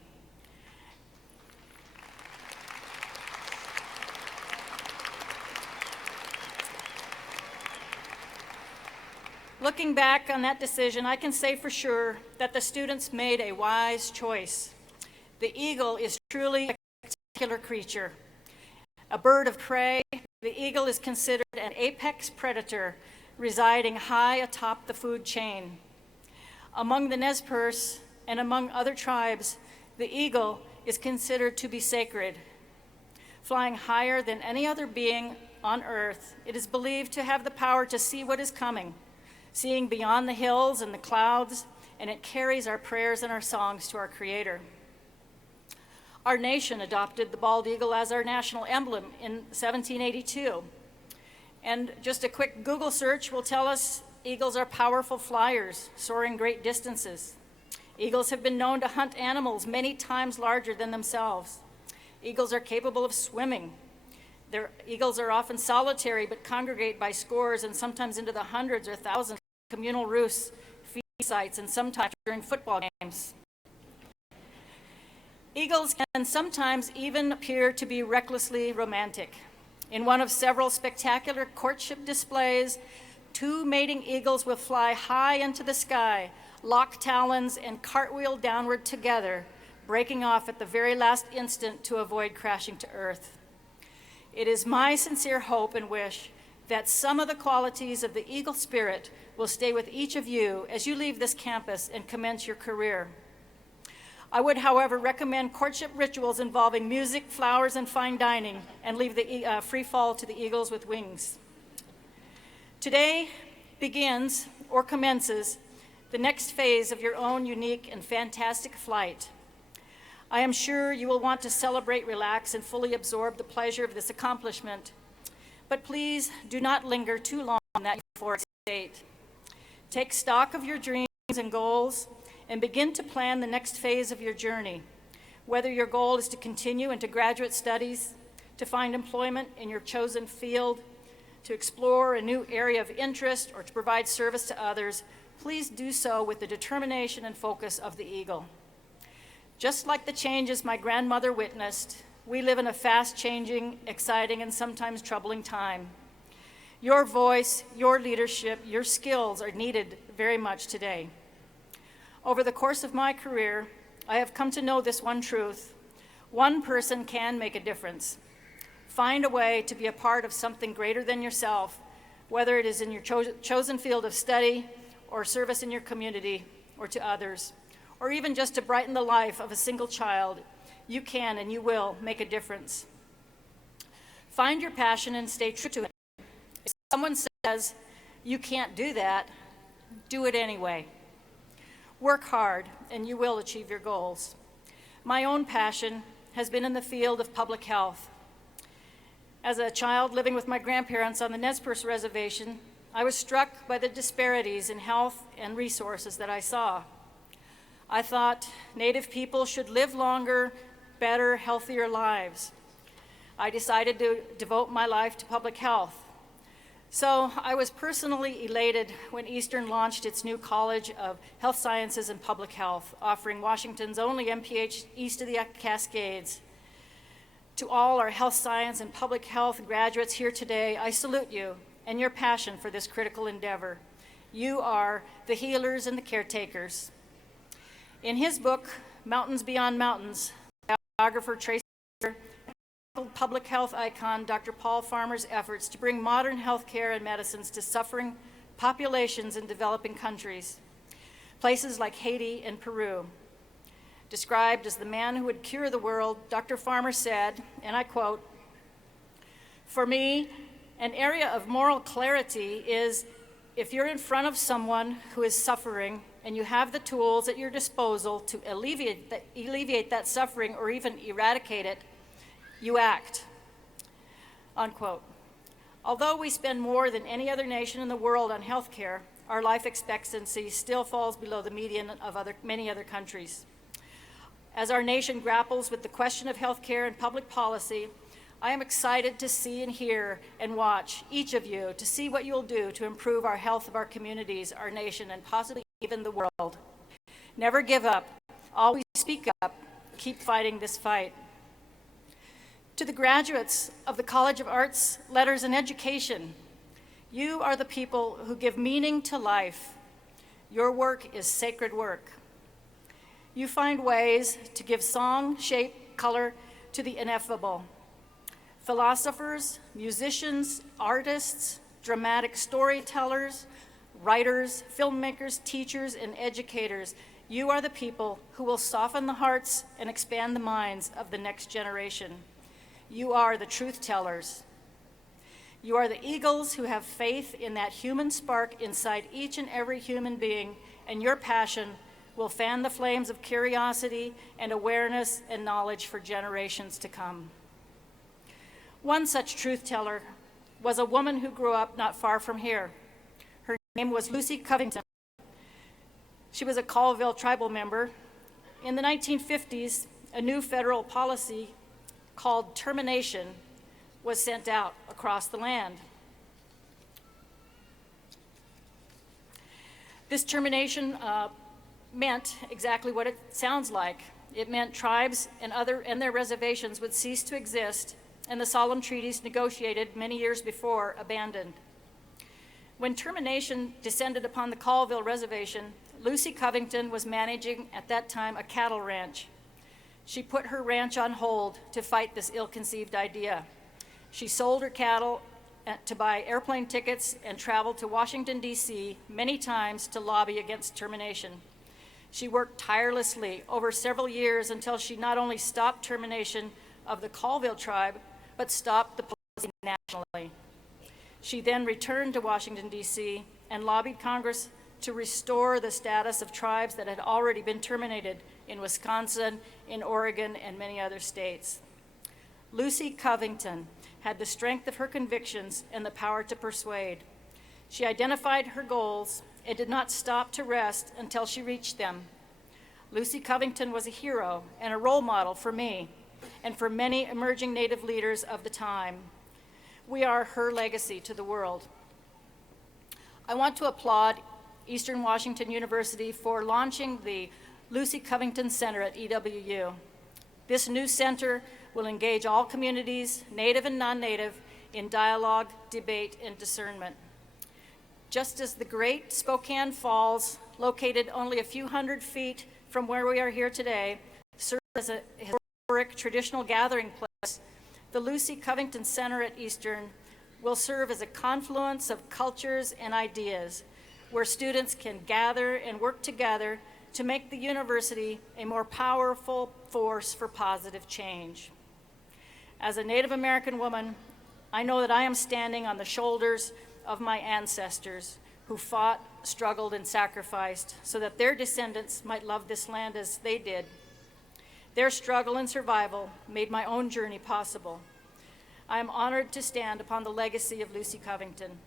Looking back on that decision, I can say for sure that the students made a wise choice. The eagle is truly a spectacular creature. A bird of prey, the eagle is considered an apex predator residing high atop the food chain. Among the Nez Perce and among other tribes, the eagle is considered to be sacred. Flying higher than any other being on earth, it is believed to have the power to see what is coming, seeing beyond the hills and the clouds, and it carries our prayers and our songs to our Creator. Our nation adopted the bald eagle as our national emblem in 1782. And just a quick Google search will tell us eagles are powerful flyers, soaring great distances. Eagles have been known to hunt animals many times larger than themselves. Eagles are capable of swimming. Eagles are often solitary but congregate by scores and sometimes into the hundreds or thousands. Communal roosts, feed sites, and sometimes during football games. Eagles can sometimes even appear to be recklessly romantic. In one of several spectacular courtship displays, two mating eagles will fly high into the sky, lock talons, and cartwheel downward together, breaking off at the very last instant to avoid crashing to earth. It is my sincere hope and wish that some of the qualities of the eagle spirit will stay with each of you as you leave this campus and commence your career. I would, however, recommend courtship rituals involving music, flowers, and fine dining, and leave the free fall to the eagles with wings. Today begins or commences the next phase of your own unique and fantastic flight. I am sure you will want to celebrate, relax, and fully absorb the pleasure of this accomplishment. But please do not linger too long in that euphoric state. Take stock of your dreams and goals and begin to plan the next phase of your journey. Whether your goal is to continue into graduate studies, to find employment in your chosen field, to explore a new area of interest, or to provide service to others, please do so with the determination and focus of the eagle. Just like the changes my grandmother witnessed, we live in a fast-changing, exciting, and sometimes troubling time. Your voice, your leadership, your skills are needed very much today. Over the course of my career, I have come to know this one truth: one person can make a difference. Find a way to be a part of something greater than yourself, whether it is in your chosen field of study or service in your community or to others, or even just to brighten the life of a single child. You can and you will make a difference. Find your passion and stay true to it. If someone says, you can't do that, do it anyway. Work hard and you will achieve your goals. My own passion has been in the field of public health. As a child living with my grandparents on the Nez Perce Reservation, I was struck by the disparities in health and resources that I saw. I thought Native people should live longer, better, healthier lives. I decided to devote my life to public health. So I was personally elated when Eastern launched its new College of Health Sciences and Public Health, offering Washington's only MPH east of the Cascades. To all our health science and public health graduates here today, I salute you and your passion for this critical endeavor. You are the healers and the caretakers. In his book, Mountains Beyond Mountains, biographer Tracy public health icon Dr. Paul Farmer's efforts to bring modern health care and medicines to suffering populations in developing countries, places like Haiti and Peru. Described as the man who would cure the world, Dr. Farmer said, and I quote, "For me, an area of moral clarity is if you're in front of someone who is suffering and you have the tools at your disposal to alleviate that suffering or even eradicate it, you act. unquote. Although we spend more than any other nation in the world on health care, our life expectancy still falls below the median of many other countries. As our nation grapples with the question of health care and public policy, I am excited to see and hear and watch each of you to see what you'll do to improve our health of our communities, our nation, and possibly even the world. Never give up. Always speak up. Keep fighting this fight. To the graduates of the College of Arts, Letters, and Education, you are the people who give meaning to life. Your work is sacred work. You find ways to give song, shape, color to the ineffable. Philosophers, musicians, artists, dramatic storytellers, writers, filmmakers, teachers, and educators, you are the people who will soften the hearts and expand the minds of the next generation. You are the truth tellers. You are the eagles who have faith in that human spark inside each and every human being, and your passion will fan the flames of curiosity and awareness and knowledge for generations to come. One such truth teller was a woman who grew up not far from here. Her name was Lucy Covington. She was a Colville tribal member. In the 1950s, a new federal policy called termination was sent out across the land. This termination meant exactly what it sounds like. It meant tribes and their reservations would cease to exist, and the solemn treaties negotiated many years before abandoned. When termination descended upon the Colville Reservation, Lucy Covington was managing at that time a cattle ranch. She put her ranch on hold to fight this ill-conceived idea. She sold her cattle to buy airplane tickets and traveled to Washington, D.C. many times to lobby against termination. She worked tirelessly over several years until she not only stopped termination of the Colville tribe, but stopped the policy nationally. She then returned to Washington, D.C. and lobbied Congress to restore the status of tribes that had already been terminated in Wisconsin, in Oregon, and many other states. Lucy Covington had the strength of her convictions and the power to persuade. She identified her goals and did not stop to rest until she reached them. Lucy Covington was a hero and a role model for me and for many emerging Native leaders of the time. We are her legacy to the world. I want to applaud Eastern Washington University for launching the Lucy Covington Center at EWU. This new center will engage all communities, Native and non-Native, in dialogue, debate, and discernment. Just as the great Spokane Falls, located only a few hundred feet from where we are here today, serves as a historic traditional gathering place, the Lucy Covington Center at Eastern will serve as a confluence of cultures and ideas where students can gather and work together to make the university a more powerful force for positive change. As a Native American woman, I know that I am standing on the shoulders of my ancestors who fought, struggled, and sacrificed so that their descendants might love this land as they did. Their struggle and survival made my own journey possible. I am honored to stand upon the legacy of Lucy Covington.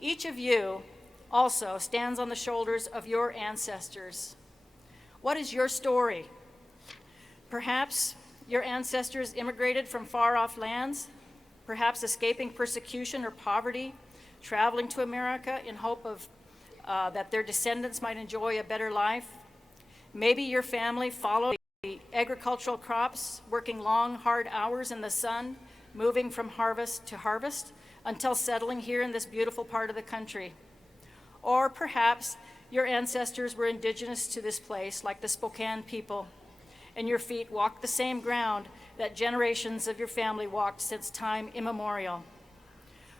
Each of you also stands on the shoulders of your ancestors. What is your story? Perhaps your ancestors immigrated from far-off lands, perhaps escaping persecution or poverty, traveling to America in hope of that their descendants might enjoy a better life. Maybe your family followed the agricultural crops, working long, hard hours in the sun, moving from harvest to harvest until settling here in this beautiful part of the country. Or perhaps your ancestors were indigenous to this place, like the Spokane people, and your feet walked the same ground that generations of your family walked since time immemorial.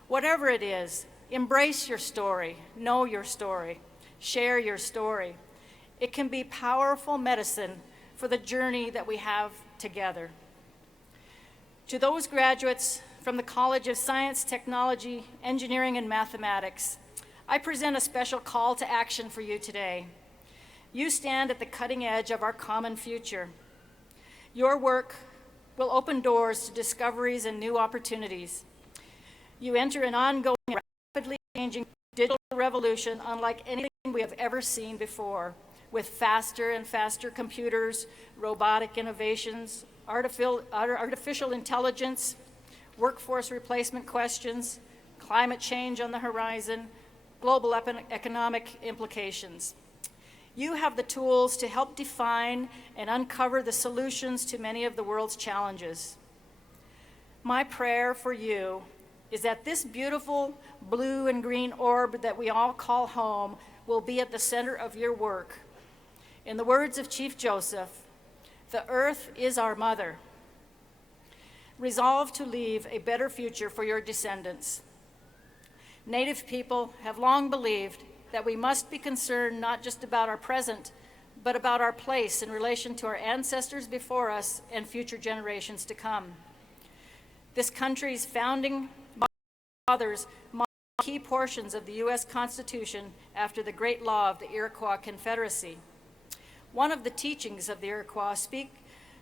Whatever it is, embrace your story, know your story, share your story. It can be powerful medicine for the journey that we have together. To those graduates from the College of Science, Technology, Engineering, and Mathematics, I present a special call to action for you today. You stand at the cutting edge of our common future. Your work will open doors to discoveries and new opportunities. You enter an ongoing, rapidly changing digital revolution unlike anything we have ever seen before, with faster and faster computers, robotic innovations, artificial intelligence, workforce replacement questions, climate change on the horizon, global economic implications. You have the tools to help define and uncover the solutions to many of the world's challenges. My prayer for you is that this beautiful blue and green orb that we all call home will be at the center of your work. In the words of Chief Joseph, "The earth is our mother." Resolve to leave a better future for your descendants. Native people have long believed that we must be concerned not just about our present, but about our place in relation to our ancestors before us and future generations to come. This country's founding fathers modeled key portions of the U.S. Constitution after the great law of the Iroquois Confederacy. One of the teachings of the Iroquois speak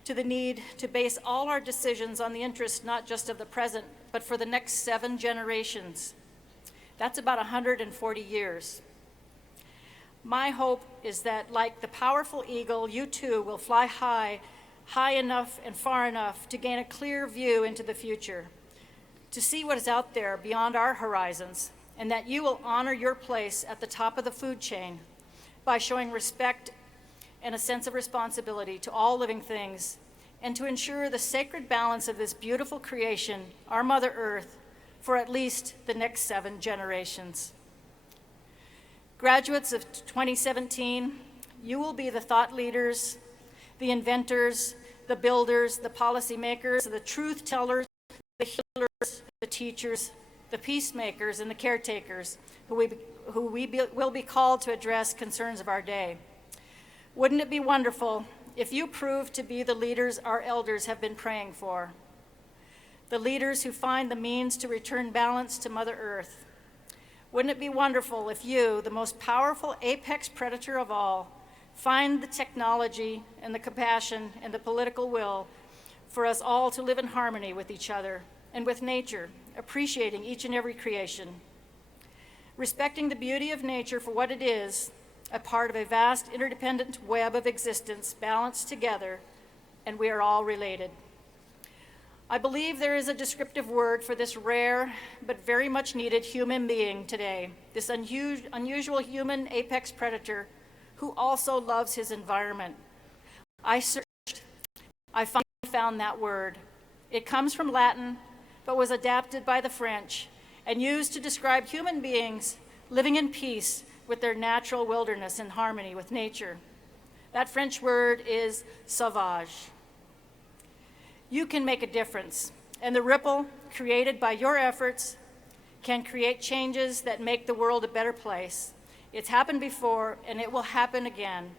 to the need to base all our decisions on the interest not just of the present, but for the next 7 generations. That's about 140 years. My hope is that, like the powerful eagle, you too will fly high enough and far enough to gain a clear view into the future, to see what is out there beyond our horizons, and that you will honor your place at the top of the food chain by showing respect and a sense of responsibility to all living things, and to ensure the sacred balance of this beautiful creation, our Mother Earth, for at least the next 7 generations. Graduates of 2017, you will be the thought leaders, the inventors, the builders, the policymakers, the truth tellers, the healers, the teachers, the peacemakers, and the caretakers who will be called to address concerns of our day. Wouldn't it be wonderful if you proved to be the leaders our elders have been praying for? The leaders who find the means to return balance to Mother Earth. Wouldn't it be wonderful if you, the most powerful apex predator of all, find the technology and the compassion and the political will for us all to live in harmony with each other and with nature, appreciating each and every creation, respecting the beauty of nature for what it is, a part of a vast interdependent web of existence balanced together, and we are all related. I believe there is a descriptive word for this rare but very much needed human being today, this unusual human apex predator who also loves his environment. I searched, I finally found that word. It comes from Latin, but was adapted by the French and used to describe human beings living in peace with their natural wilderness in harmony with nature. That French word is sauvage. You can make a difference, and the ripple created by your efforts can create changes that make the world a better place. It's happened before, and it will happen again.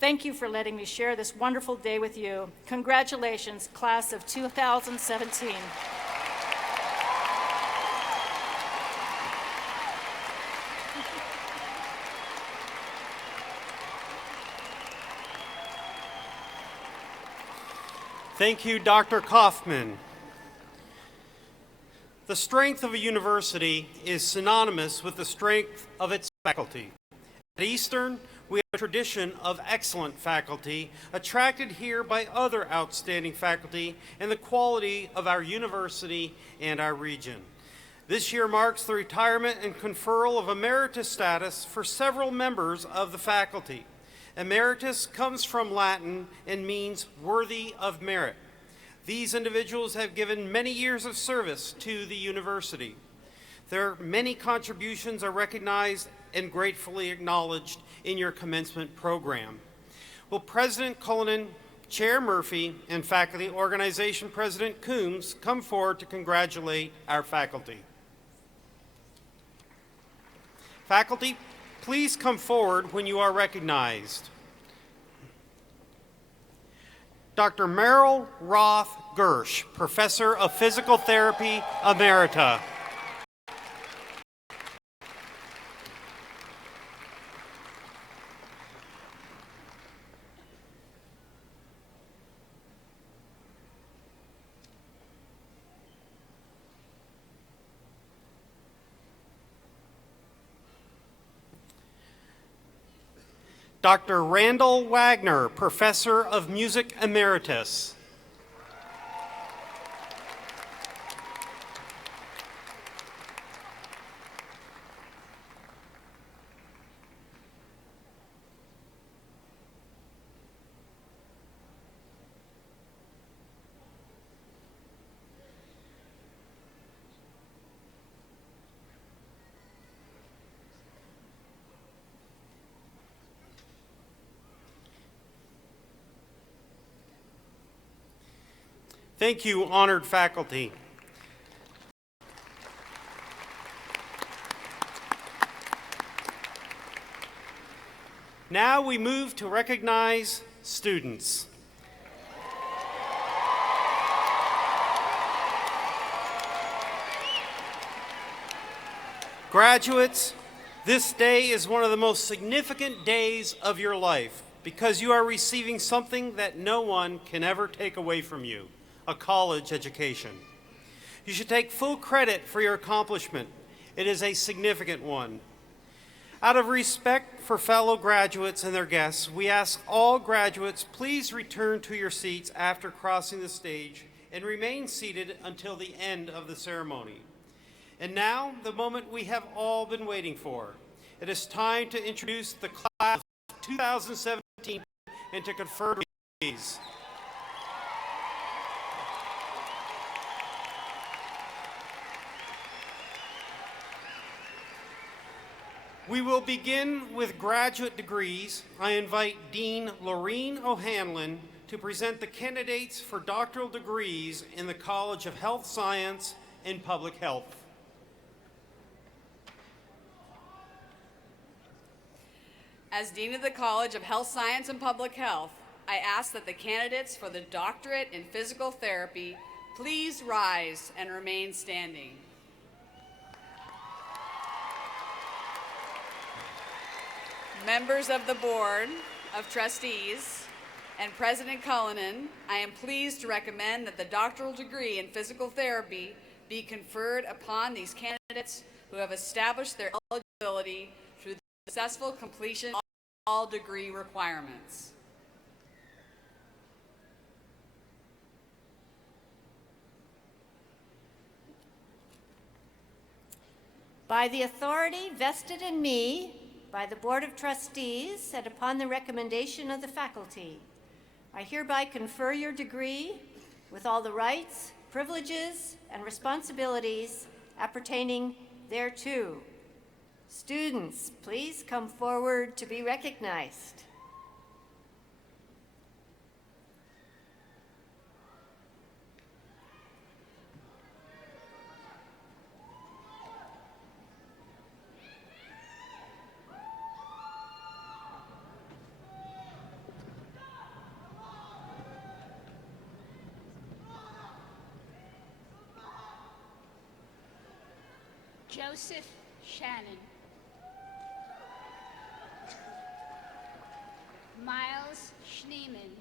Thank you for letting me share this wonderful day with you. Congratulations, class of 2017. Thank you, Dr. Kaufman. The strength of a university is synonymous with the strength of its faculty. At Eastern, we have a tradition of excellent faculty, attracted here by other outstanding faculty and the quality of our university and our region. This year marks the retirement and conferral of emeritus status for several members of the faculty. Emeritus comes from Latin and means worthy of merit. These individuals have given many years of service to the university. Their many contributions are recognized and gratefully acknowledged in your commencement program. Will President Cullinan, Chair Murphy, and Faculty Organization President Coombs come forward to congratulate our faculty? Faculty, please come forward when you are recognized. Dr. Merrill Roth Gersh, Professor of Physical Therapy, Emerita. Dr. Randall Wagner, Professor of Music Emeritus. Thank you, honored faculty. Now we move to recognize students. Graduates, this day is one of the most significant days of your life because you are receiving something that no one can ever take away from you. A college education. You should take full credit for your accomplishment. It is a significant one. Out of respect for fellow graduates and their guests, we ask all graduates please return to your seats after crossing the stage and remain seated until the end of the ceremony. And now, the moment we have all been waiting for. It is time to introduce the class of 2017 and to confer degrees. We will begin with graduate degrees. I invite Dean Laureen O'Hanlon to present the candidates for doctoral degrees in the College of Health Science and Public Health. As Dean of the College of Health Science and Public Health, I ask that the candidates for the Doctorate in Physical Therapy please rise and remain standing. Members of the Board of Trustees and President Cullinan, I am pleased to recommend that the doctoral degree in physical therapy be conferred upon these candidates who have established their eligibility through the successful completion of all degree requirements. By the authority vested in me by the Board of Trustees and upon the recommendation of the faculty, I hereby confer your degree with all the rights, privileges, and responsibilities appertaining thereto. Students, please come forward to be recognized. Joseph Shannon. Miles Schneeman.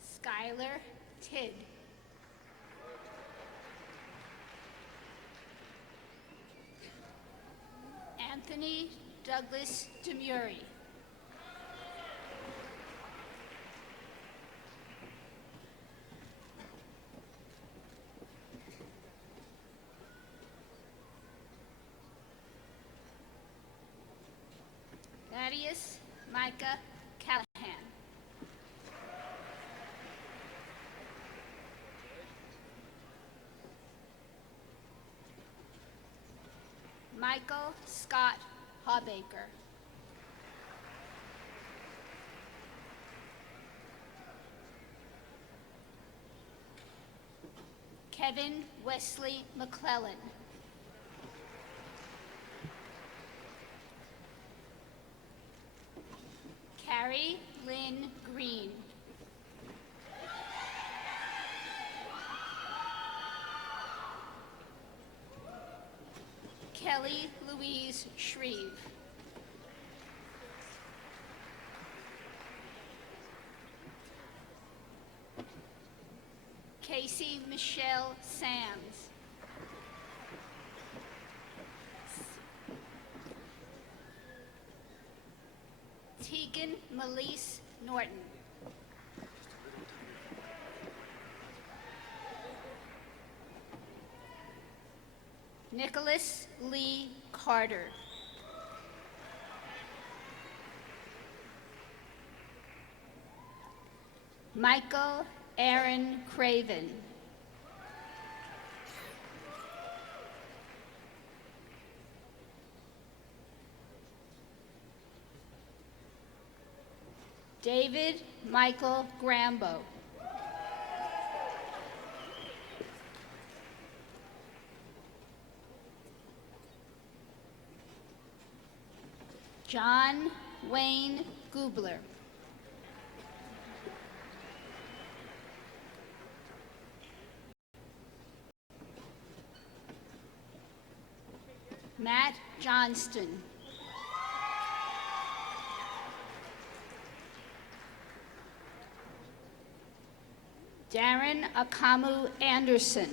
Skylar Tidd. Anthony Douglas Demuri. Thaddeus Micah Callahan. Michael Scott Hawbaker. Kevin Wesley McClellan. Carrie Lynn Green. Kelly Louise Shreve. Casey Michelle Sams. Tegan Melise Norton. Nicholas Lee Carter. Michael Aaron Craven. David Michael Grambo. John Wayne Gubler. Matt Johnston. Darren Akamu Anderson.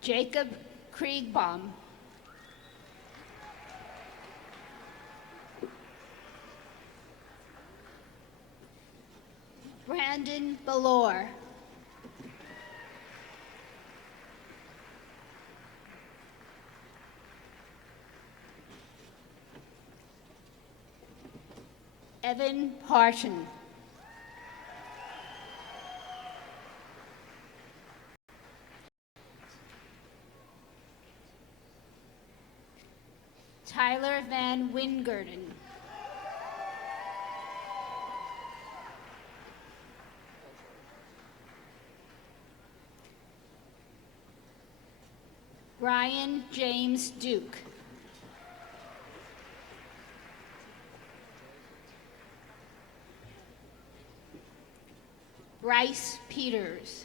Jacob Kriegbaum. Brandon Belor. Evan Parton. Tyler Van Wingerden. Brian James Duke. Bryce Peters.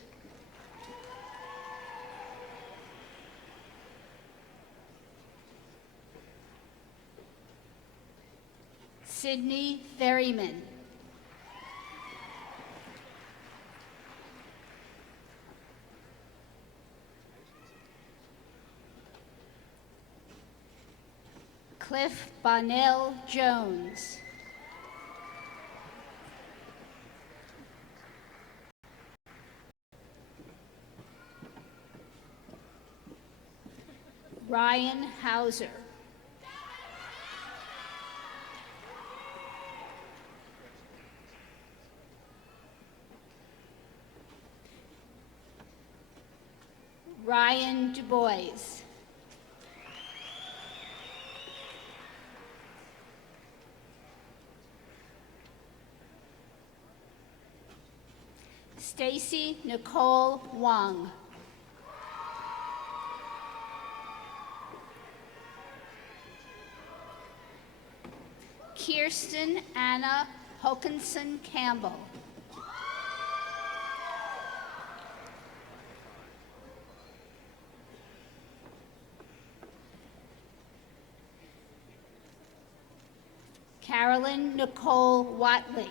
Sydney Ferryman. Cliff Bonnell Jones. Ryan Hauser. Ryan Du Bois. Stacy Nicole Wong. Kirsten Anna Hokinson Campbell. Carolyn Nicole Watling.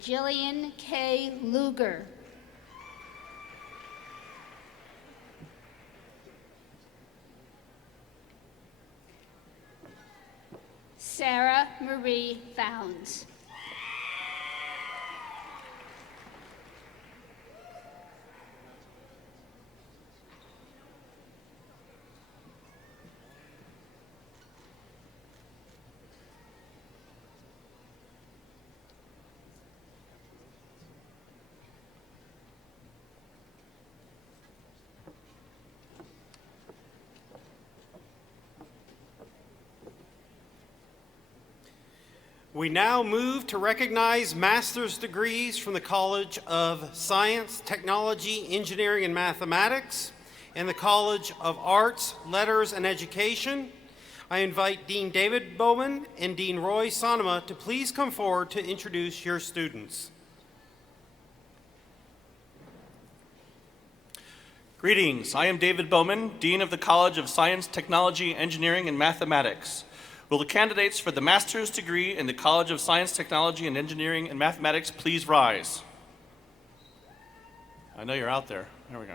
Jillian K. Luger. Sarah Marie Founds. We now move to recognize master's degrees from the College of Science, Technology, Engineering, and Mathematics and the College of Arts, Letters, and Education. I invite Dean David Bowman and Dean Roy Sonema to please come forward to introduce your students. Greetings, I am David Bowman, Dean of the College of Science, Technology, Engineering, and Mathematics. Will the candidates for the master's degree in the College of Science, Technology, and Engineering and Mathematics please rise? I know you're out there. There we go.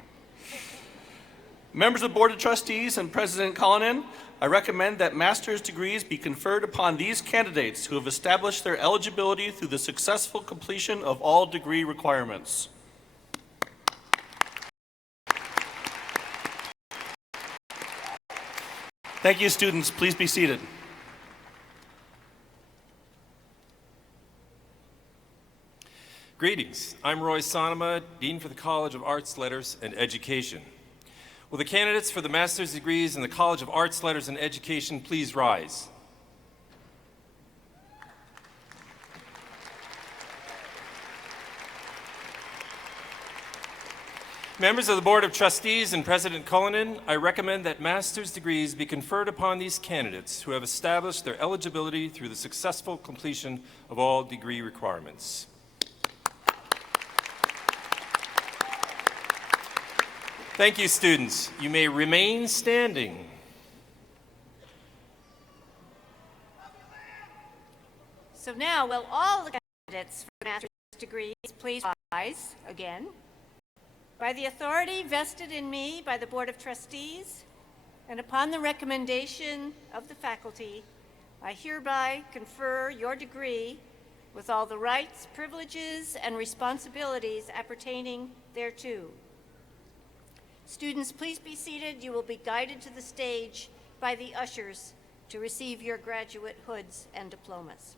Members of the Board of Trustees and President Cullinan, I recommend that master's degrees be conferred upon these candidates who have established their eligibility through the successful completion of all degree requirements. Thank you, students. Please be seated. Greetings. I'm Roy Sonema, Dean for the College of Arts, Letters, and Education. Will the candidates for the master's degrees in the College of Arts, Letters, and Education please rise? Members of the Board of Trustees and President Cullinan, I recommend that master's degrees be conferred upon these candidates who have established their eligibility through the successful completion of all degree requirements. Thank you, students. You may remain standing. So now, will all the candidates for master's degrees please rise again? By the authority vested in me by the Board of Trustees, and upon the recommendation of the faculty, I hereby confer your degree with all the rights, privileges, and responsibilities appertaining thereto. Students, please be seated. You will be guided to the stage by the ushers to receive your graduate hoods and diplomas.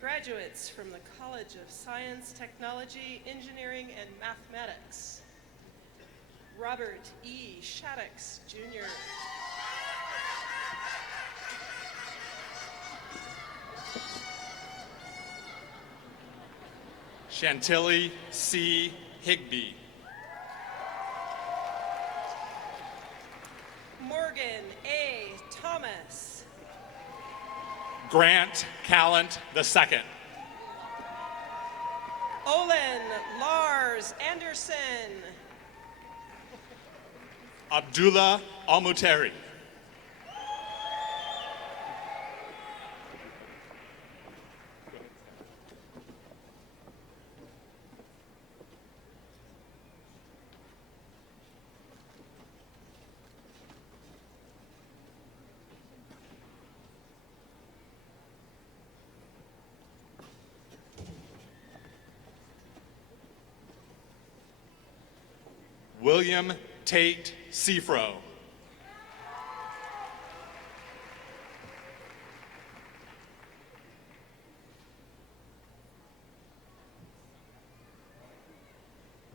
Graduates from the College of Science, Technology, Engineering, and Mathematics. Robert E. Shaddix, Jr. Chantilly C. Higby. Morgan A. Thomas. Grant Callant II. Olsen Lars Anderson. Abdullah Almuteri. William Tate Seafro.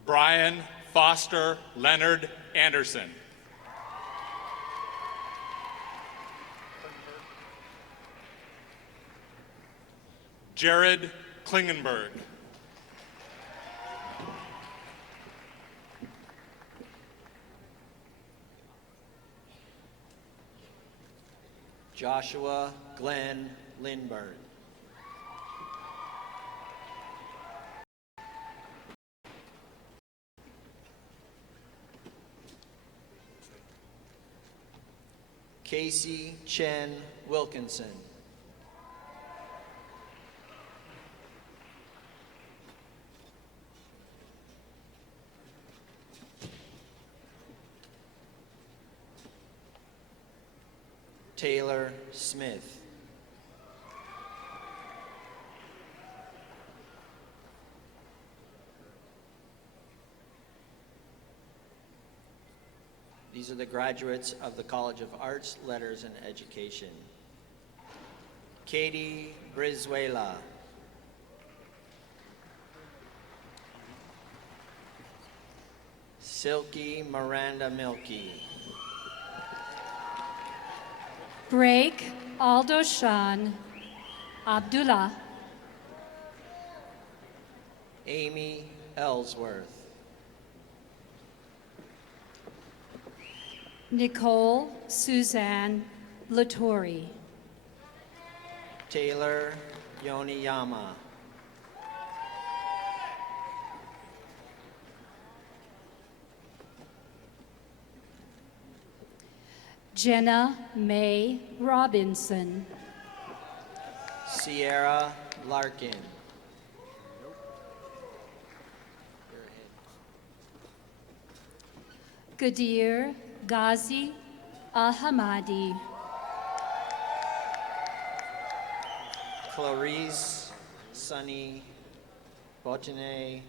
Brian Foster Leonard Anderson. Jared Klingenberg. Joshua Glenn Lindbergh. Casey Chen Wilkinson. Taylor Smith. These are the graduates of the College of Arts, Letters, and Education. Katie Brizuela. Silky Miranda Milky. Break Aldoshan Abdullah. Amy Ellsworth. Nicole Suzanne Latore. Taylor Yoniyama. Jenna Mae Robinson. Sierra Larkin. Qadir Ghazi Ahmadi. Clarice Sunny Botine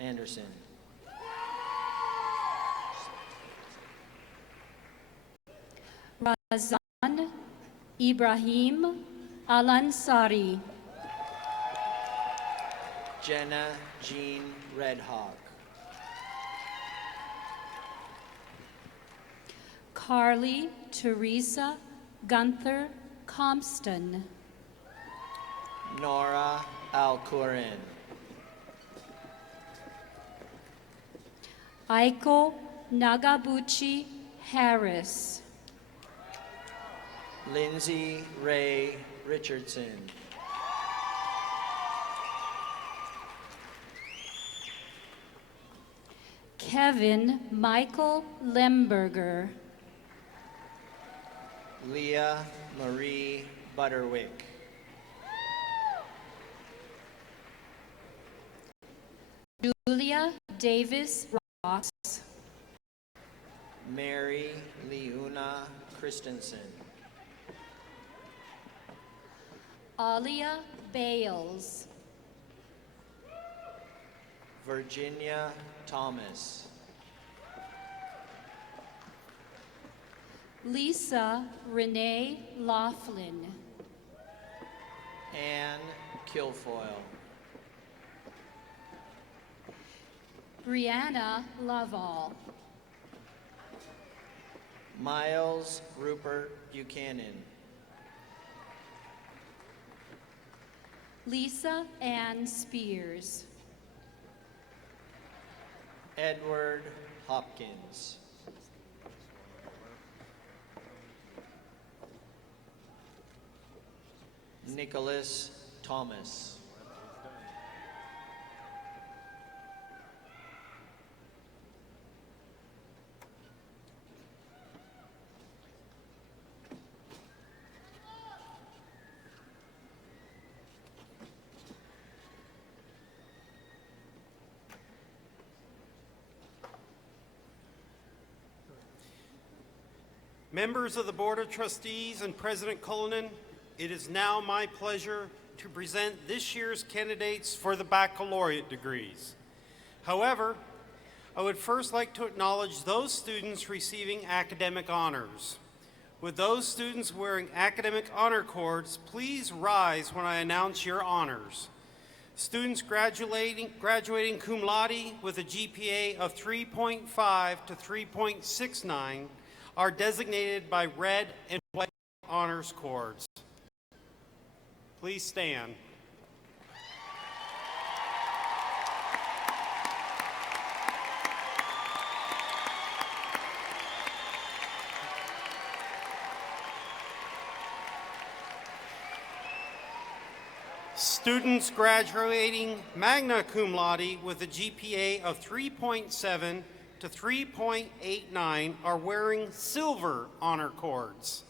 Anderson. Razan Ibrahim Alansari. Jenna Jean Redhawk. Carly Teresa Gunther Compston. Nora Alcurin. Aiko Nagabuchi Harris. Lindsey Ray Richardson. Kevin Michael Lemberger. Leah Marie Butterwick. Julia Davis Ross. Mary Leuna Christensen. Alia Bales. Virginia Thomas. Lisa Renee Laughlin. Anne Kilfoyle. Brianna Lovall. Miles Rupert Buchanan. Lisa Ann Spears. Edward Hopkins. Nicholas Thomas. Members of the Board of Trustees and President Cullinan, it is now my pleasure to present this year's candidates for the baccalaureate degrees. However, I would first like to acknowledge those students receiving academic honors. With those students wearing academic honor cords, please rise when I announce your honors. Students graduating cum laude with a GPA of 3.5 to 3.69 are designated by red and white honors cords. Please stand. Students graduating magna cum laude with a GPA of 3.7 to 3.89 are wearing silver honor cords.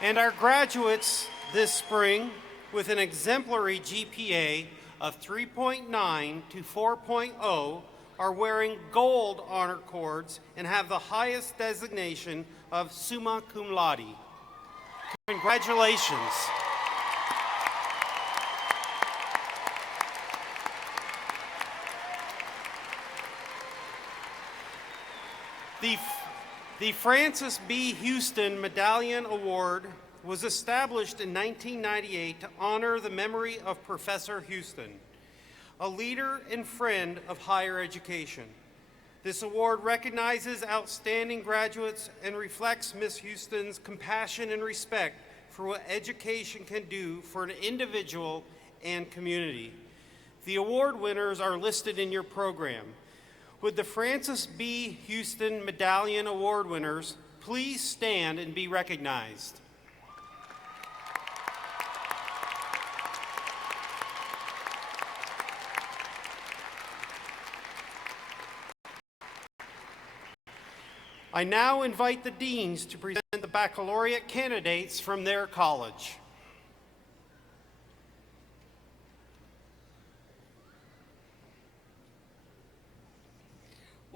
And our graduates this spring with an exemplary GPA of 3.9 to 4.0 are wearing gold honor cords and have the highest designation of summa cum laude. Congratulations. The Francis B. Houston Medallion Award was established in 1998 to honor the memory of Professor Houston, a leader and friend of higher education. This award recognizes outstanding graduates and reflects Ms. Houston's compassion and respect for what education can do for an individual and community. The award winners are listed in your program. Would the Francis B. Houston Medallion Award winners please stand and be recognized? I now invite the deans to present the baccalaureate candidates from their college.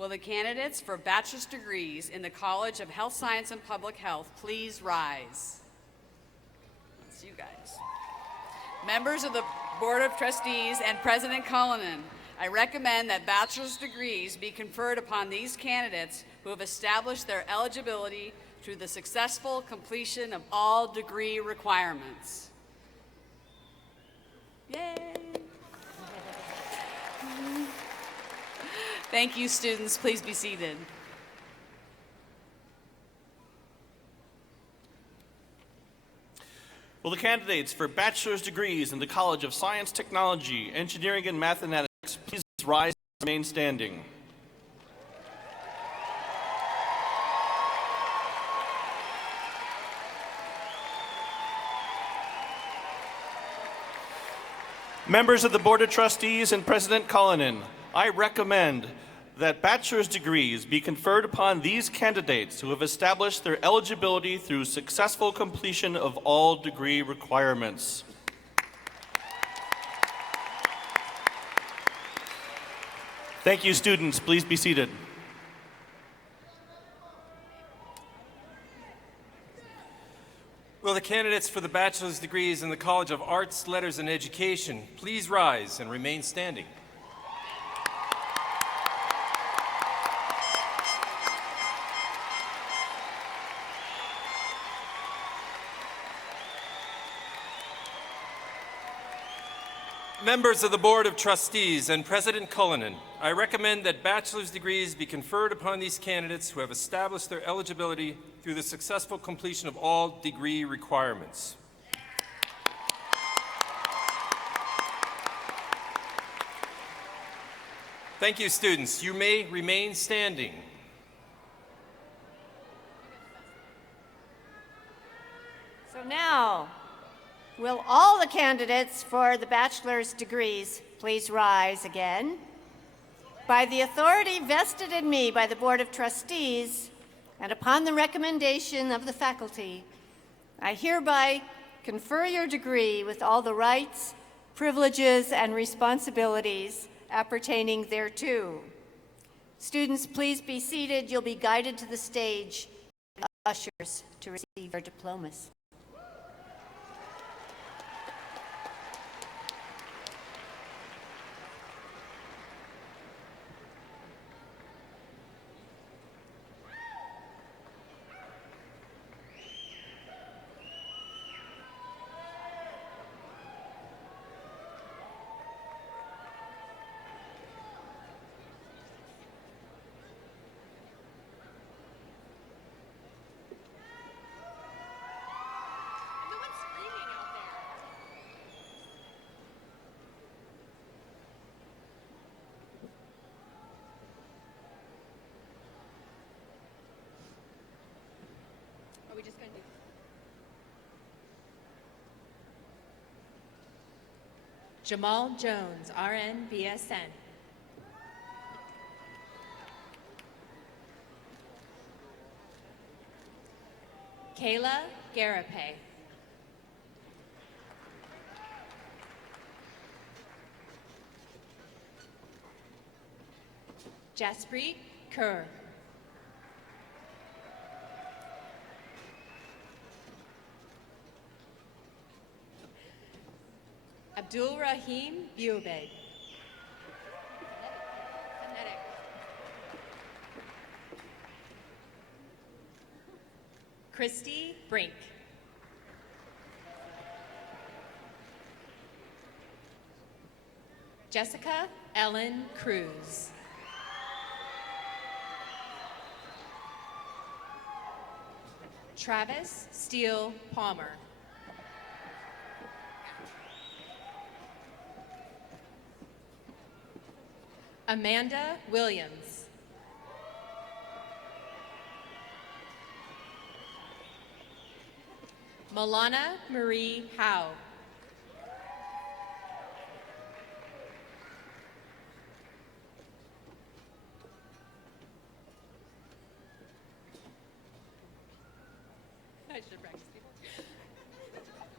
Will the candidates for bachelor's degrees in the College of Health Science and Public Health please rise? That's you guys. Members of the Board of Trustees and President Cullinan, I recommend that bachelor's degrees be conferred upon these candidates who have established their eligibility through the successful completion of all degree requirements. Yay! Thank you, students. Please be seated. Will the candidates for bachelor's degrees in the College of Science, Technology, Engineering, and Mathematics please rise and remain standing? Members of the Board of Trustees and President Cullinan, I recommend that bachelor's degrees be conferred upon these candidates who have established their eligibility through successful completion of all degree requirements. Thank you, students. Please be seated. Will the candidates for the bachelor's degrees in the College of Arts, Letters, and Education please rise and remain standing? Members of the Board of Trustees and President Cullinan, I recommend that bachelor's degrees be conferred upon these candidates who have established their eligibility through the successful completion of all degree requirements. Thank you, students. You may remain standing. So now, will all the candidates for the bachelor's degrees please rise again? By the authority vested in me by the Board of Trustees, and upon the recommendation of the faculty, I hereby confer your degree with all the rights, privileges, and responsibilities appertaining thereto. Students, please be seated. You'll be guided to the stage by ushers to receive your diplomas. Are we just going to do Jamal Jones, RN, BSN. Kayla Garape. Jaspreet Kaur. Abdul Rahim Bubeg. Christy Brink. Jessica Ellen Cruz. Travis Steele Palmer. Amanda Williams. Milana Marie Howe. I should have practiced before.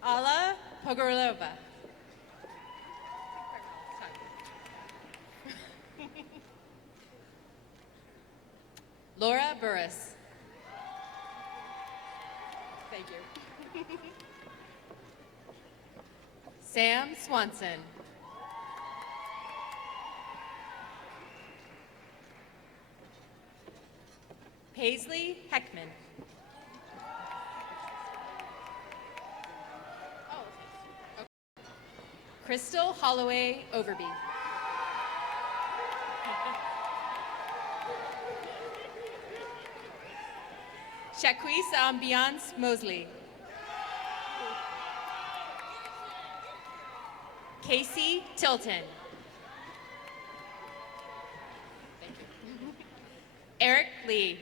Alla Pogorlova. Laura Burris. Thank you. Sam Swanson. Paisley Heckman. Crystal Holloway Overby. Shaquise Ambiance Mosley. Casey Tilton. Thank you. Eric Lee.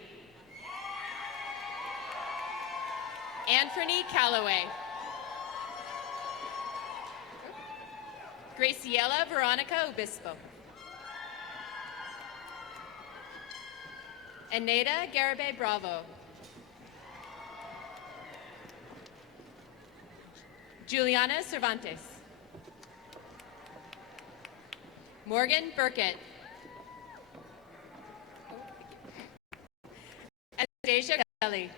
Anthony Calloway. Graciela Veronica Obispo. Aneda Garabe Bravo. Juliana Cervantes. Morgan Burkett. Anastasia Kelly.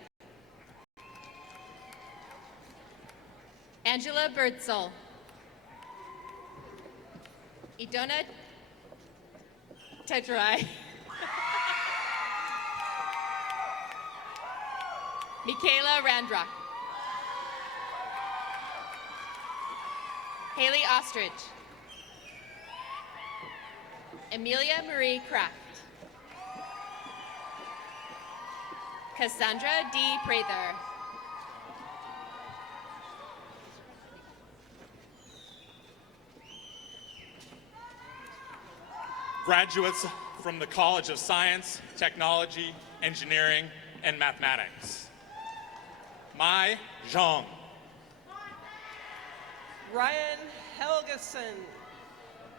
Angela Birdsall. Idona Tedrai. Michaela Randrock. Haley Ostrich. Amelia Marie Kraft. Cassandra D. Prather. Graduates from the College of Science, Technology, Engineering, and Mathematics. Mai Zhang. Ryan Helgeson.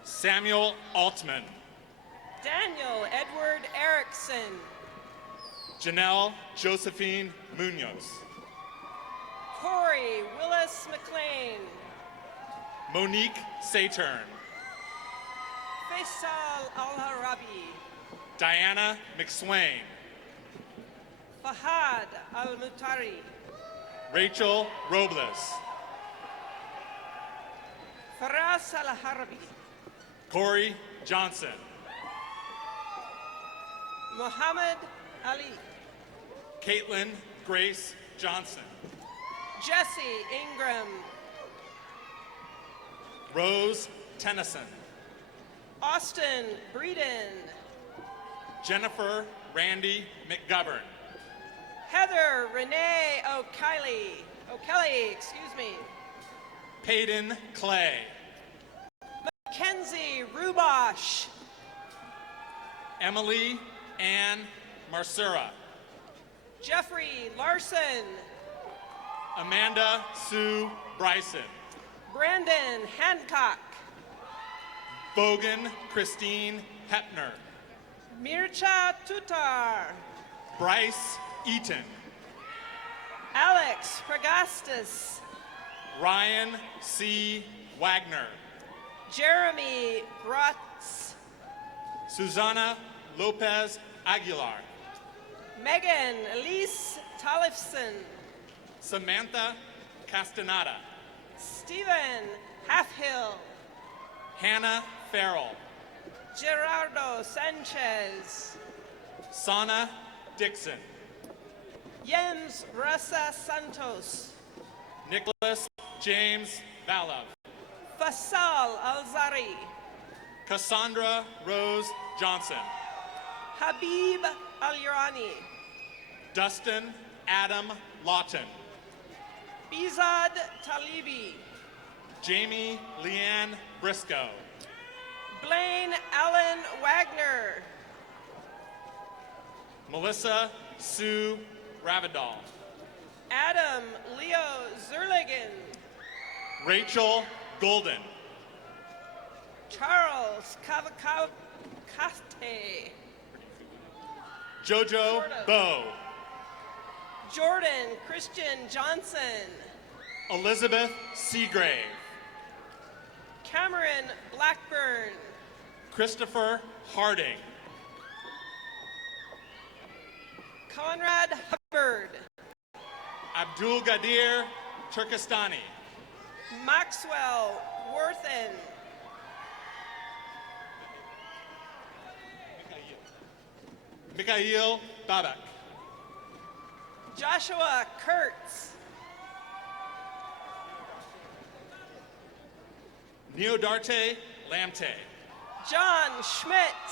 Samuel Altman. Daniel Edward Erickson. Janelle Josephine Munoz. Corey Willis McLean. Monique Saturn. Faisal Al-Harabi. Diana McSwain. Fahad Al-Mutari. Rachel Robles. Faraz Al-Harabi. Corey Johnson. Muhammad Ali. Caitlin Grace Johnson. Jesse Ingram. Rose Tennyson. Austin Breeden. Jennifer Randy McGovern. Heather Renee O'Kelly, excuse me. Peyton Clay. Mackenzie Rubosh. Emily Ann Marsura. Jeffrey Larson. Amanda Sue Bryson. Brandon Hancock. Bogan Christine Hepner. Mircha Tutar. Bryce Eaton. Alex Pragastis. Ryan C. Wagner. Jeremy Grotz. Susanna Lopez Aguilar. Megan Elise Tollefson. Samantha Castaneda. Stephen Halfhill. Hannah Farrell. Gerardo Sanchez. Sana Dixon. Jens Rasa Santos. Nicholas James Valov. Faisal Alzari. Cassandra Rose Johnson. Habib Al-Irani. Dustin Adam Lawton. Bizad Talibi. Jamie Leanne Briscoe. Blaine Allen Wagner. Melissa Sue Ravidal. Adam Leo Zerligan. Rachel Golden. Charles Cavacate. Jojo Bowe. Jordan Christian Johnson. Elizabeth Seagrave. Cameron Blackburn. Christopher Harding. Conrad Hubbard. Abdul Gadir Turkestani. Maxwell Worthen. Mikhail Babak. Joshua Kurtz. Neodarte Lamte. John Schmidt.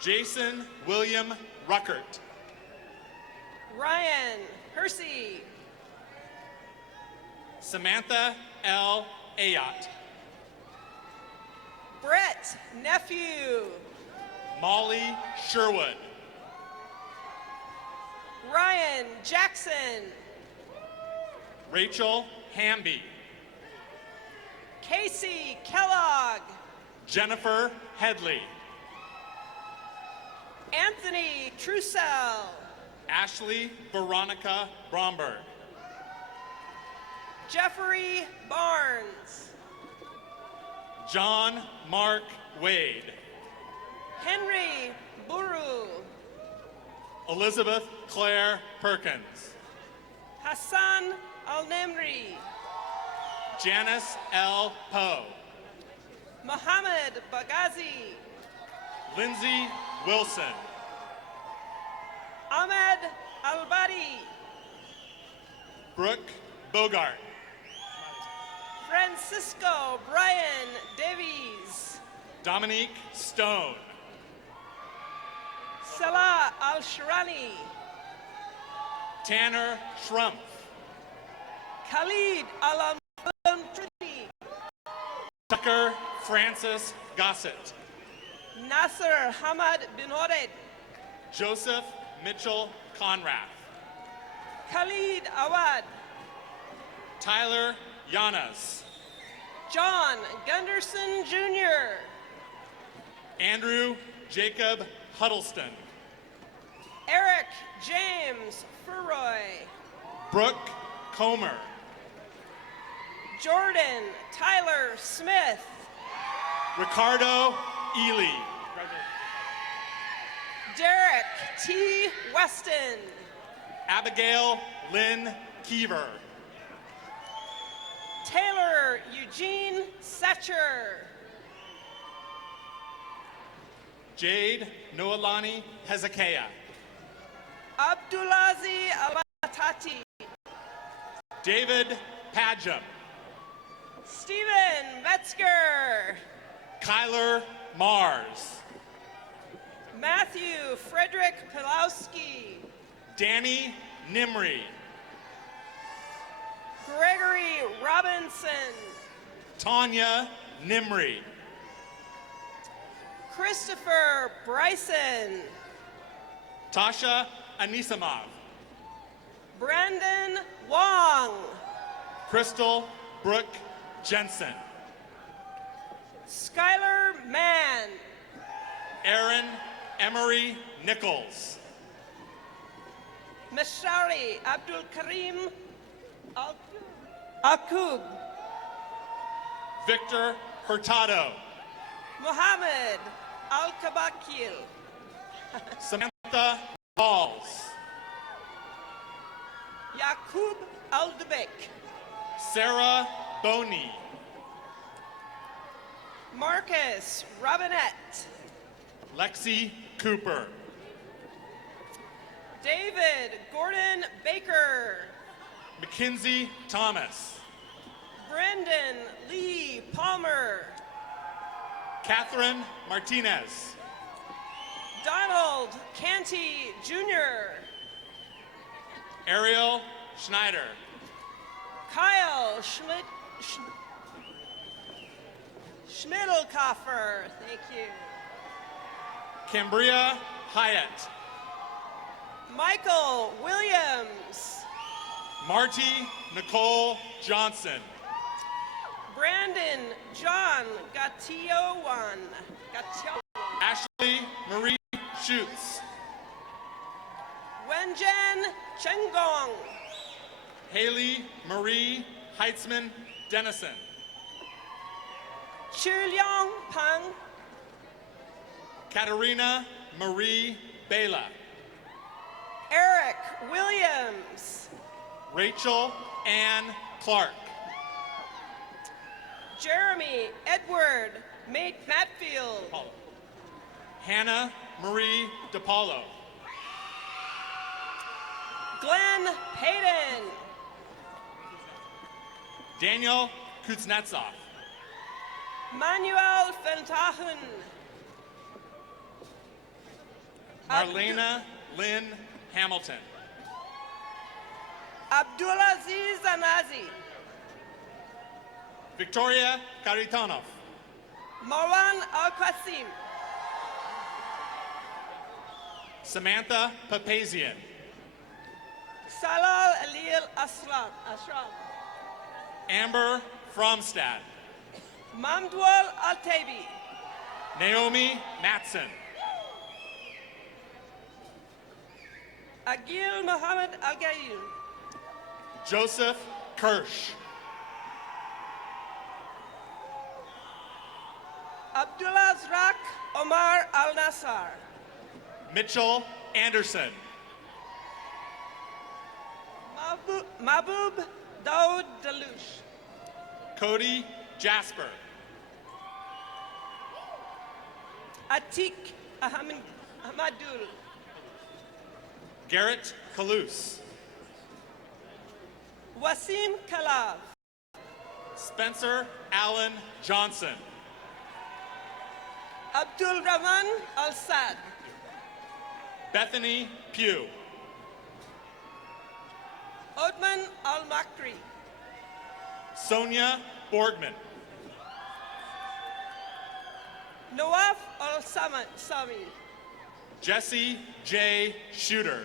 Jason William Ruckert. Ryan Hersey. Samantha L. Ayot. Brett Nephew. Molly Sherwood. Ryan Jackson. Rachel Hamby. Casey Kellogg. Jennifer Headley. Anthony Trussell. Ashley Veronica Bromberg. Jeffrey Barnes. John Mark Wade. Henry Buru. Elizabeth Claire Perkins. Hassan Al-Nemri. Janice L. Poe. Mohammed Bagazi. Lindsey Wilson. Ahmed Al-Badi. Brooke Bogart. Francisco Brian Davies. Dominique Stone. Salah Al-Shirani. Tanner Schrumpf. Khalid Al-Amtridi. Tucker Francis Gossett. Nasser Hamad Bin Ored. Joseph Mitchell Conrath. Khalid Awad. Tyler Yanas. John Gunderson Jr. Andrew Jacob Huddleston. Eric James Furroy. Brooke Comer. Jordan Tyler Smith. Ricardo Ely. Derek T. Weston. Abigail Lynn Keever. Taylor Eugene Setcher. Jade Noelani Hezekiah. Abdulazi Abatati. David Padgham. Stephen Metzger. Kyler Mars. Matthew Frederick Pilowski. Danny Nimri. Gregory Robinson. Tanya Nimri. Christopher Bryson. Tasha Anisimov. Brandon Wong. Crystal Brooke Jensen. Skylar Mann. Aaron Emery Nichols. Mashari Abdul Karim Akub. Victor Hurtado. Mohammed Al-Kabakil. Samantha Balls. Yaqub Aldebek. Sarah Boney. Marcus Robinette. Lexi Cooper. David Gordon Baker. Mackenzie Thomas. Brendan Lee Palmer. Catherine Martinez. Donald Canty Jr. Ariel Schneider. Kyle Schmidlkoffer. Thank you. Cambria Hyatt. Michael Williams. Marty Nicole Johnson. Brandon John Gatillowan. Ashley Marie Schutz. Wenjen Chengong. Haley Marie Heitzman Dennison. Chuliang Pang. Katerina Marie Bela. Eric Williams. Rachel Ann Clark. Jeremy Edward Matfield. Hannah Marie DePaulo. Glenn Payton. Daniel Kuznetsov. Manuel Fentahun. Marlena Lynn Hamilton. Abdulaziz Anazi. Victoria Karitonov. Marwan Al-Qasim. Samantha Papazian. Salal Alil Ashram. Amber Fromstad. Mamdwal Al-Tabi. Naomi Matson. Agil Muhammad Al-Gayoun. Joseph Kirsch. Abdullah Zrak Omar Al-Nassar. Mitchell Anderson. Mahbub Daoud Dalush. Cody Jasper. Atik Ahmadul. Garrett Kalous. Wasim Kalav. Spencer Allen Johnson. Abdul Rahman Al-Sad. Bethany Pugh. Otman Al-Makri. Sonia Borgman. Nawaf Al-Sami. Jesse J. Shooter.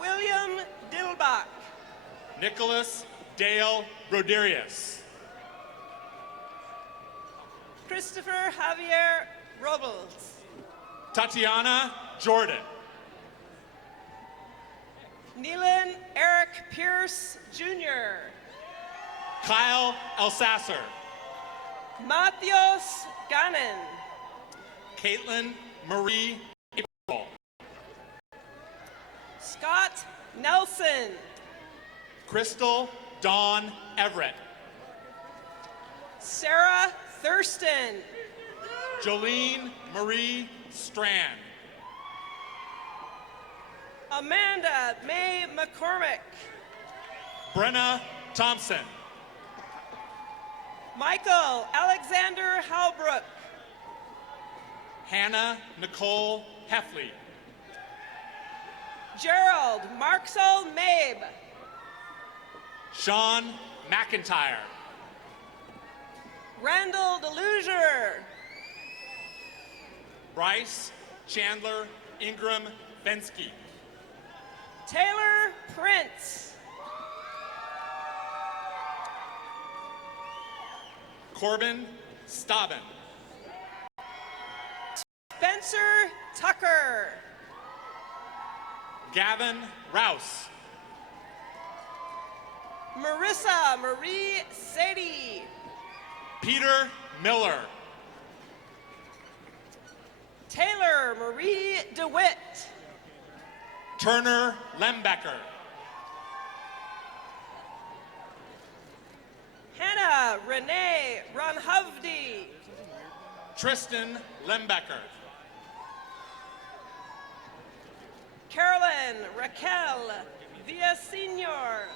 William Dilbach. Nicholas Dale Broderius. Christopher Javier Robles. Tatiana Jordan. Neelan Eric Pierce Jr. Kyle Elsasser. Mathios Gannon. Caitlin Marie April. Scott Nelson. Crystal Dawn Everett. Sarah Thurston. Jolene Marie Strand. Amanda May McCormick. Brenna Thompson. Michael Alexander Halbrook. Hannah Nicole Heffley. Gerald Marksel Mabe. Sean McIntyre. Randall Deluger. Bryce Chandler Ingram Bensky. Taylor Prince. Corbin Staben. Spencer Tucker. Gavin Rouse. Marissa Marie Sadie. Peter Miller. Taylor Marie DeWitt. Turner Lembecker. Hannah Renee Ronhovdi. Tristan Lembecker. Evelyn Raquel Villasenor.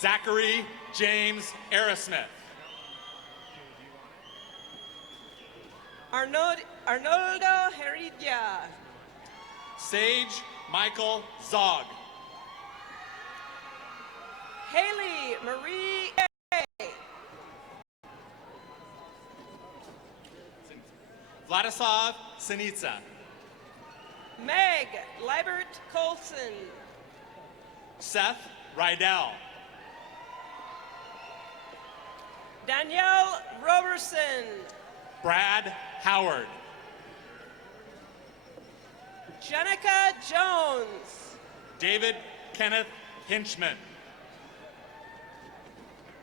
Zachary James Aerosmith. Arnoldo Heredia. Sage Michael Zog. Haley Marie A. Vladislav Sinitsa. Meg Libert Colson. Seth Rydell. Danielle Roberson. Brad Howard. Jenica Jones. David Kenneth Hinchman.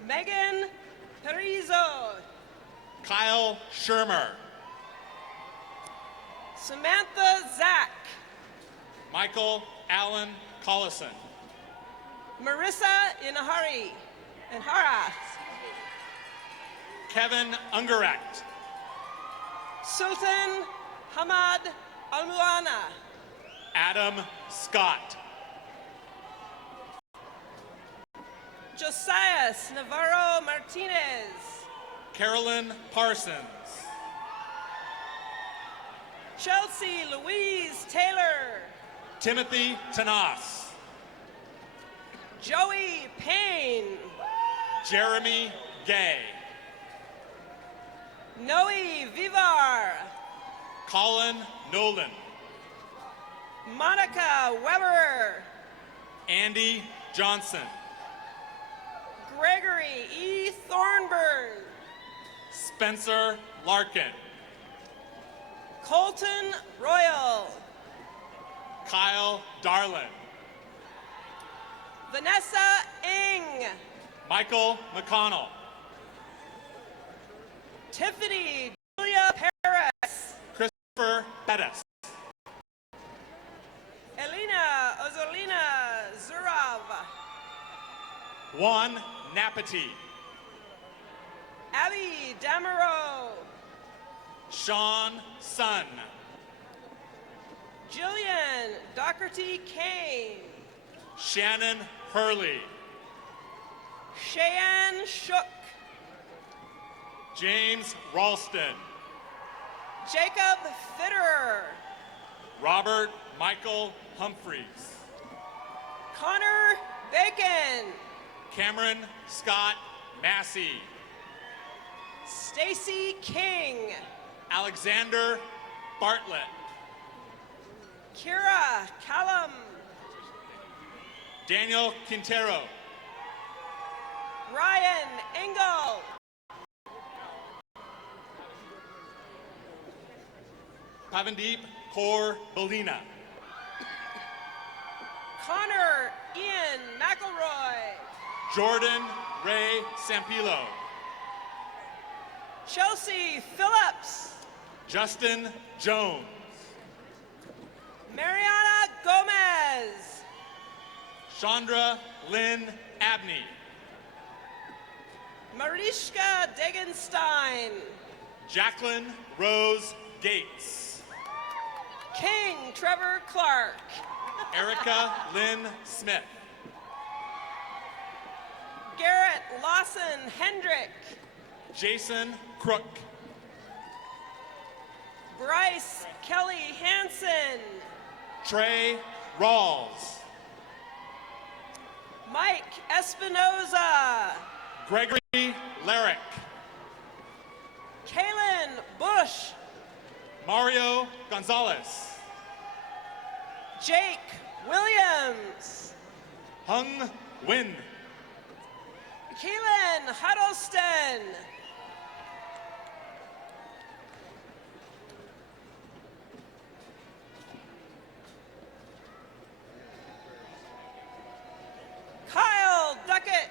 Megan Perizo. Kyle Shermer. Samantha Zach. Michael Allen Collison. Marissa Inhara. Kevin Ungerect. Sultan Hamad Almuana. Adam Scott. Josias Navarro Martinez. Carolyn Parsons. Chelsea Louise Taylor. Timothy Tanas. Joey Payne. Jeremy Gay. Noe Vivar. Colin Nolan. Monica Weber. Andy Johnson. Gregory E. Thornburn. Spencer Larkin. Colton Royal. Kyle Darlin. Vanessa Ng. Michael McConnell. Tiffany Julia Perez. Christopher Pettis. Elena Ozolina Zurov. Juan Napati. Abby Damaro. Sean Sun. Jillian Doherty Kane. Shannon Hurley. Cheyenne Shook. James Ralston. Jacob Fitterer. Robert Michael Humphreys. Connor Bacon. Cameron Scott Massey. Stacy King. Alexander Bartlett. Kira Callum. Daniel Quintero. Ryan Engel. Pavandeep Kaur Belina. Connor Ian McElroy. Jordan Ray Sampilo. Chelsea Phillips. Justin Jones. Mariana Gomez. Chandra Lynn Abney. Mariska Degenstein. Jacqueline Rose Gates. King Trevor Clark. Erica Lynn Smith. Garrett Lawson Hendrick. Jason Crook. Bryce Kelly Hansen. Trey Rawls. Mike Espinoza. Gregory Larrick. Kaylin Bush. Mario Gonzalez. Jake Williams. Hung Win. Keelan Huddleston. Kyle Duckett.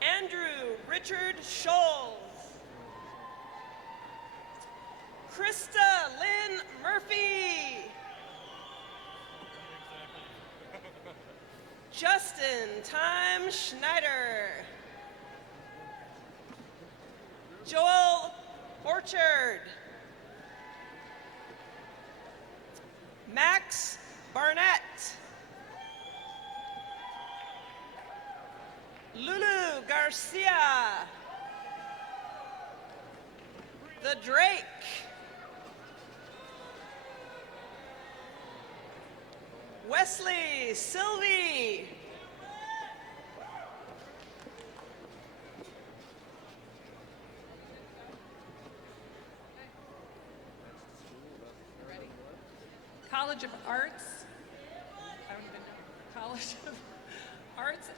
Andrew Richard Scholes. Krista Lynn Murphy. Justin Time Schneider. Joel Orchard. Max Barnett. Lulu Garcia. The Drake. Wesley Sylvie. College of Arts. I don't even know. College of Arts,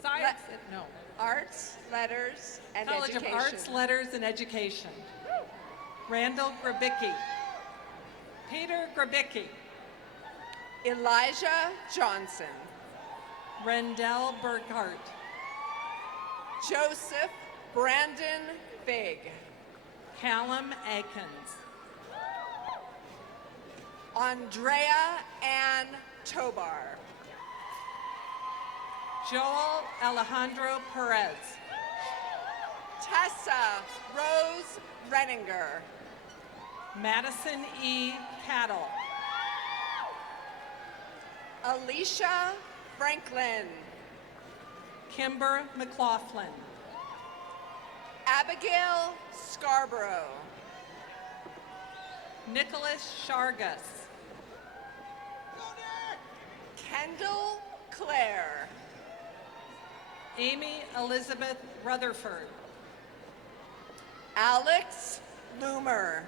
Science, no. Arts, Letters, and College Education. of Arts, Letters, and Education. Randall Grabicki. Peter Grabicki. Elijah Johnson. Rendell Burkhart. Joseph Brandon Fig. Callum Akins. Andrea Ann Tobar. Joel Alejandro Perez. Tessa Rose Renninger. Madison E. Cattle. Alicia Franklin. Kimber McLaughlin. Abigail Scarborough. Nicholas Shargus. Kendall Clare. Amy Elizabeth Rutherford. Alex Loomer.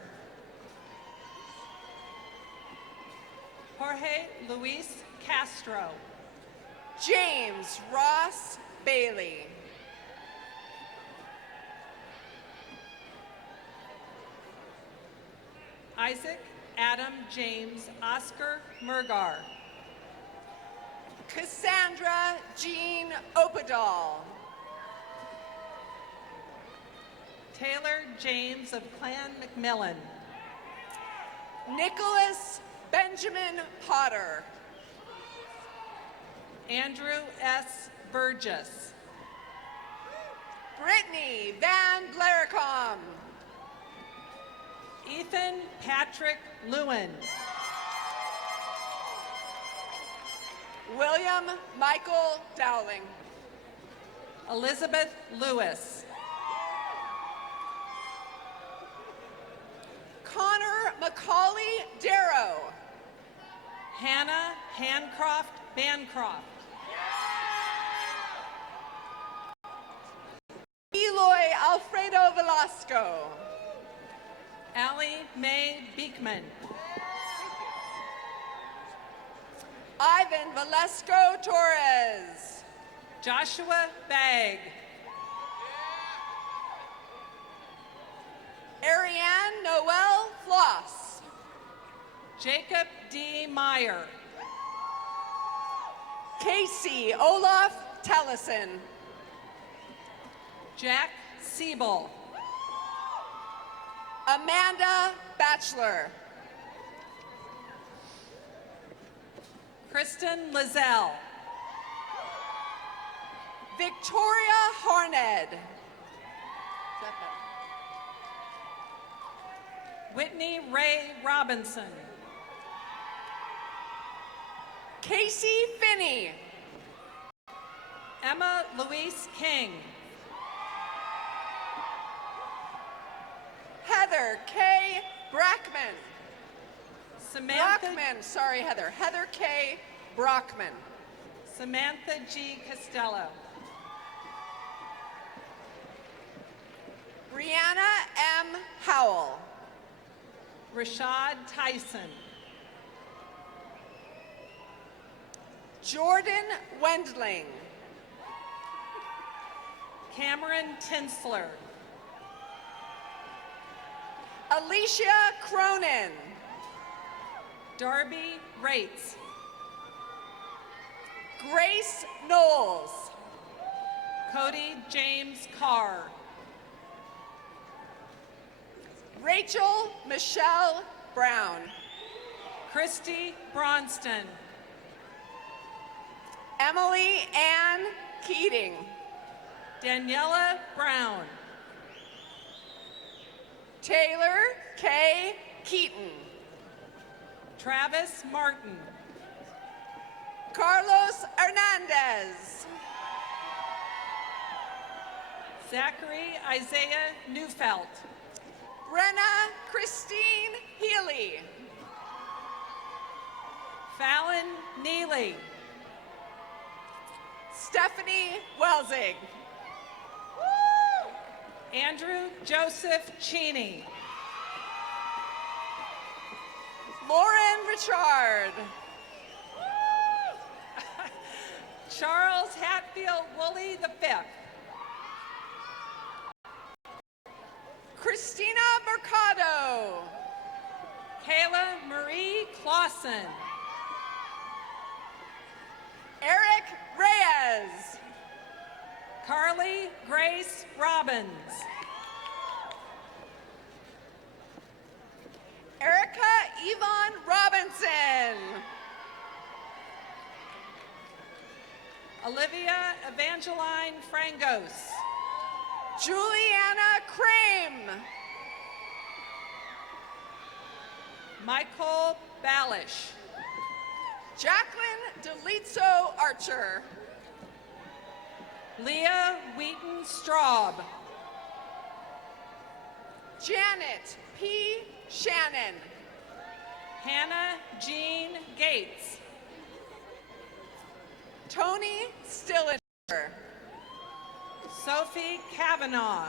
Jorge Luis Castro. James Ross Bailey. Isaac Adam James Oscar Murgar. Cassandra Jean Opedal. Taylor James of Clan McMillan. Nicholas Benjamin Potter. Andrew S. Burgess. Brittany Van Blaricom. Ethan Patrick Lewin. William Michael Dowling. Elizabeth Lewis. Connor Macaulay Darrow. Hannah Hancroft Bancroft. Eloy Alfredo Velasco. Allie Mae Beekman. Ivan Valesco Torres. Joshua Bagg. Ariane Noel Floss. Jacob D. Meyer. Casey Olaf Tellison. Jack Siebel. Amanda Bachelor. Kristen Lizelle. Victoria Horned. Whitney Ray Robinson. Casey Finney. Emma Louise King. Heather K. Brackman. Samantha. Brockman, sorry Heather. Heather K. Brockman. Samantha G. Costello. Brianna M. Howell. Rashad Tyson. Jordan Wendling. Cameron Tinsler. Alicia Cronin. Darby Rates. Grace Knowles. Cody James Carr. Rachel Michelle Brown. Christy Bronston. Emily Ann Keating. Daniela Brown. Taylor K. Keaton. Travis Martin. Carlos Hernandez. Zachary Isaiah Neufeld. Brenna Christine Healy. Fallon Neely. Stephanie Welsing. Andrew Joseph Cheney. Lauren Richard. Charles Hatfield Woolley V. Christina Mercado. Kayla Marie Clausen. Eric Reyes. Carly Grace Robbins. Erica Yvonne Robinson. Olivia Evangeline Frangos. Juliana Crame. Michael Balish. Jacqueline DeLizzo Archer. Leah Wheaton Straub. Janet P. Shannon. Hannah Jean Gates. Tony Stillinger. Sophie Kavanaugh.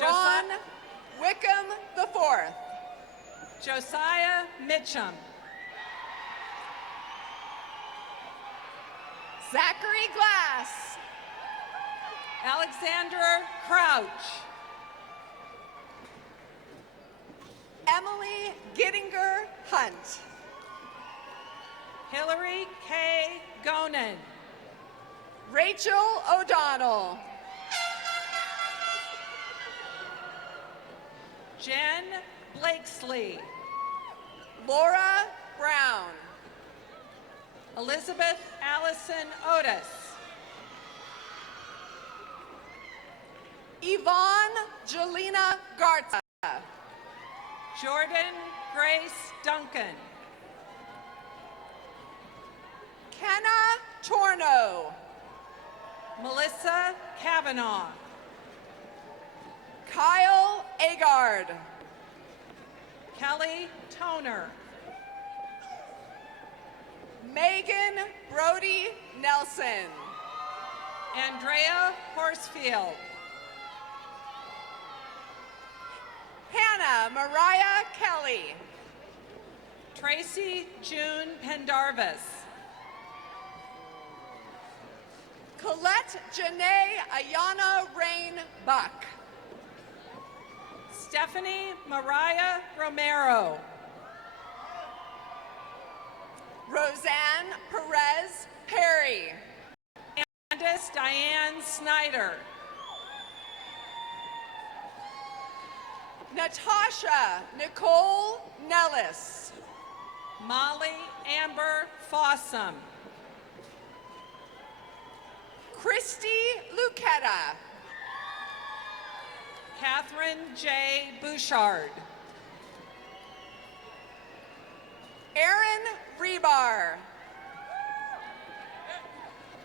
Ron Wickham IV. Josiah Mitchum. Zachary Glass. Alexandra Crouch. Emily Gittinger Hunt. Hillary K. Gonen. Rachel O'Donnell. Jen Blakesley. Laura Brown. Elizabeth Allison Otis. Yvonne Jelena Garza. Jordan Grace Duncan. Kenna Torno. Melissa Kavanaugh. Kyle Agard. Kelly Toner. Megan Brody Nelson. Andrea Horsfield. Hannah Mariah Kelly. Tracy June Pendarvis. Colette Janae Ayana Rain Buck. Stephanie Mariah Romero. Roseanne Perez Perry. Candace Diane Snyder. Natasha Nicole Nellis. Molly Amber Fossum. Christy Lucetta. Catherine J. Bouchard. Aaron Rebar.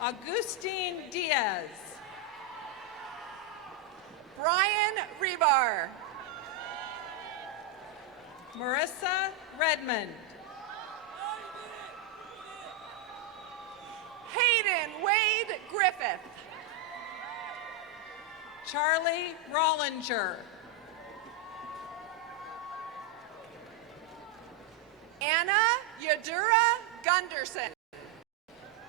Augustine Diaz. Brian Rebar. Marissa Redmond. Hayden Wade Griffith. Charlie Rollinger. Anna Yadura Gunderson.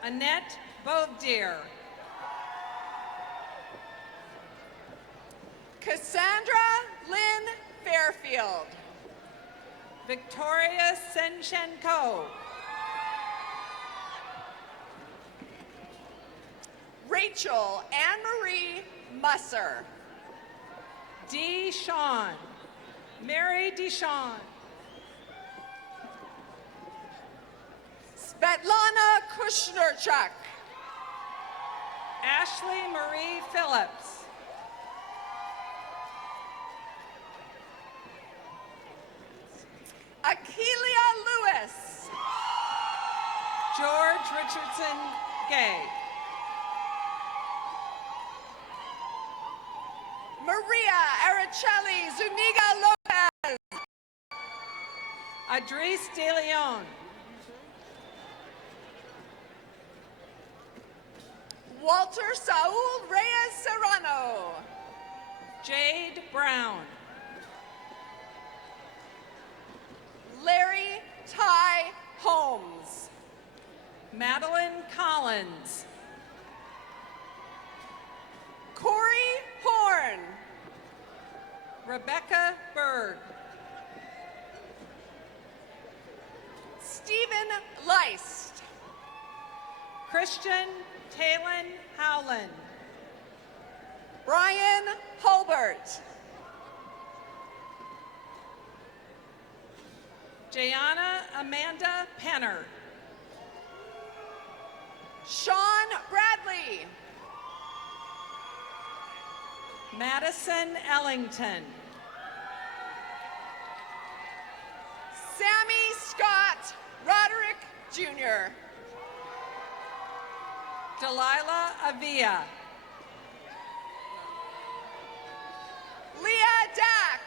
Annette Bovdeer. Cassandra Lynn Fairfield. Victoria Senchenko. Rachel Anne-Marie Musser. Deshawn. Mary Deshawn. Svetlana Kushnerchuk. Ashley Marie Phillips. Rakelia Lewis. George Richardson Gay. Maria Araceli Zuniga Lopez. Adris De Leon. Walter Saul Reyes Serrano. Jade Brown. Larry Ty Holmes. Madeline Collins. Corey Horn. Rebecca Berg. Stephen Leist. Christian Talon Howland. Brian Hulbert. Jayana Amanda Penner. Sean Bradley. Madison Ellington. Sammy Scott Roderick Jr. Delilah Avia. Leah Dack.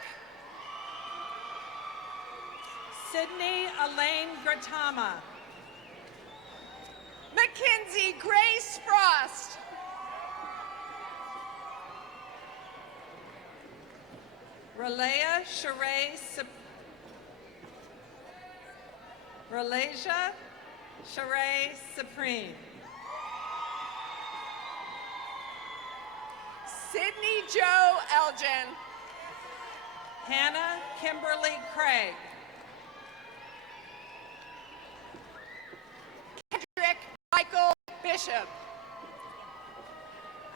Sydney Elaine Gratama. Mackenzie Grace Frost. Raleia Sheree Supreme. Sydney Joe Elgin. Hannah Kimberly Craig. Kendrick Michael Bishop.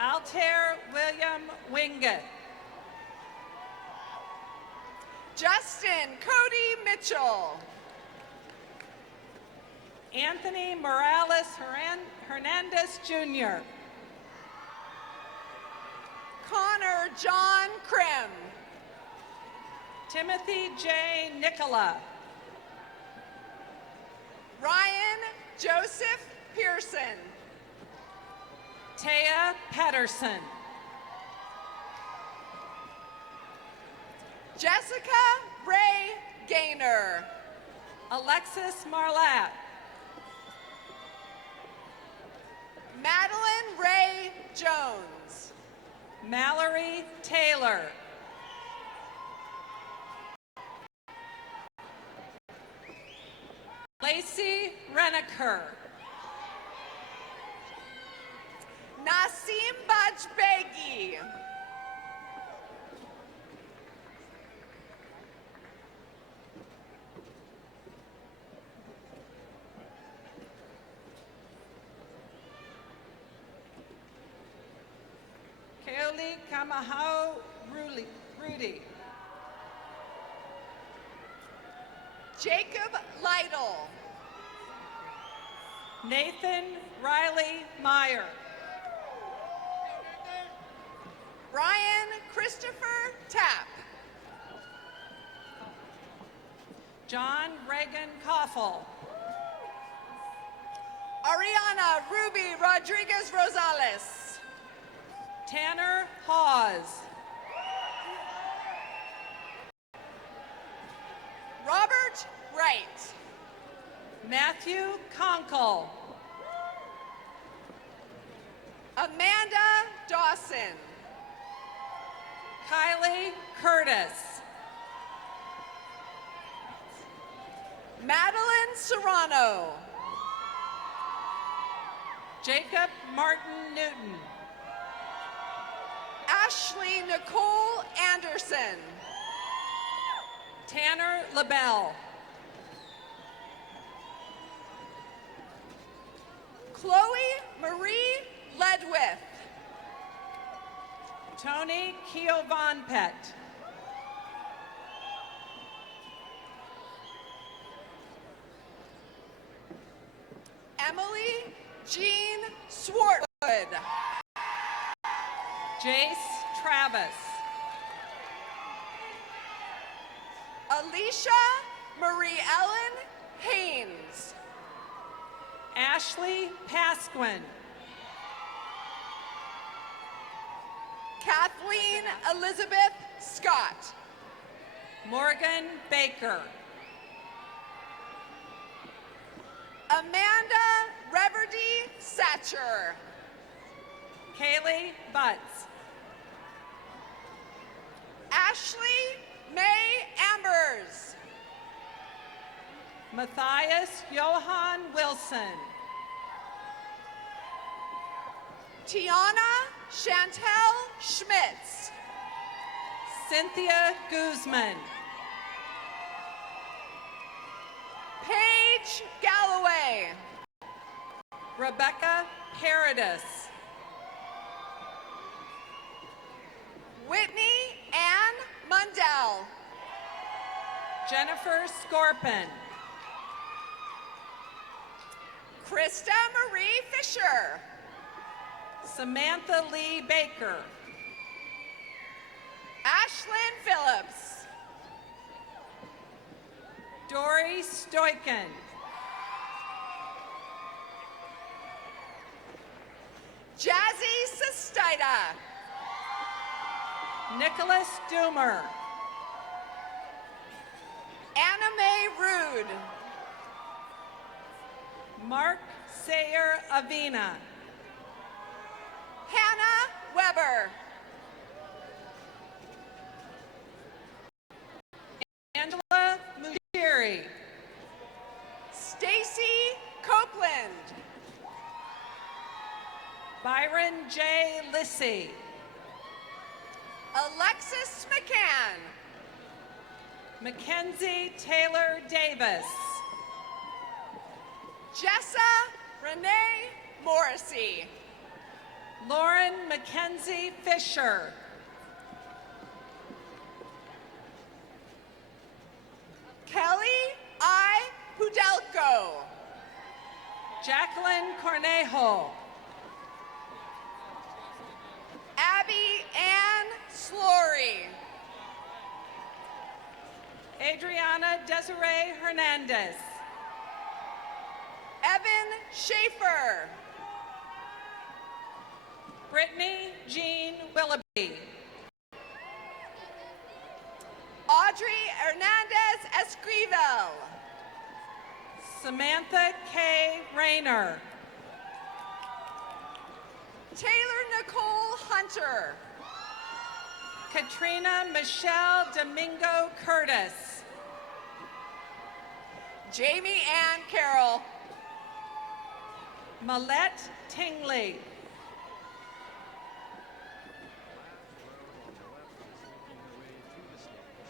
Altair William Wingate. Justin Cody Mitchell. Anthony Morales Hernandez Jr. Connor John Krim. Timothy J. Nicola. Ryan Joseph Pearson. Taya Pedersen. Jessica Ray Gaynor. Alexis Marlatt. Madeline Ray Jones. Mallory Taylor. Lacey Reneker. Nasim Bajbegi. Keoli Kamahau Rudy. Jacob Lytle. Nathan Riley Meyer. Brian Christopher Tapp. John Reagan Koffel. Ariana Ruby Rodriguez Rosales. Tanner Hawes. Robert Wright. Matthew Conkle. Amanda Dawson. Kylie Curtis. Madeline Serrano. Jacob Martin Newton. Ashley Nicole Anderson. Tanner LaBelle. Chloe Marie Ledwith. Tony Kiovanpet. Emily Jean Swartwood. Jace Travis. Alicia Marie Ellen Haynes. Ashley Pasquin. Kathleen Elizabeth Scott. Morgan Baker. Amanda Reverdy Satcher. Kaylee Butts. Ashley May Ambers. Matthias Johann Wilson. Tiana Chantel Schmitz. Cynthia Guzman. Paige Galloway. Rebecca Paradis. Whitney Ann Mundell. Jennifer Scorpin. Krista Marie Fisher. Samantha Lee Baker. Ashlyn Phillips. Dory Stoiken. Jazzy Sestida. Nicholas Doomer. Anna Mae Rude. Mark Sayer Avina. Hannah Weber. Angela Mushiri. Stacy Copeland. Byron J. Lissy. Alexis McCann. Mackenzie Taylor Davis. Jessa Renee Morrissey. Lauren Mackenzie Fisher. Kelly I. Pudelko. Jacqueline Cornejo. Abby Ann Slory. Adriana Desiree Hernandez. Evan Schaefer. Brittany Jean Willoughby. Audrey Hernandez Esquivel. Samantha K. Rayner. Taylor Nicole Hunter. Katrina Michelle Domingo Curtis. Jamie Ann Carroll. Malette Tingley.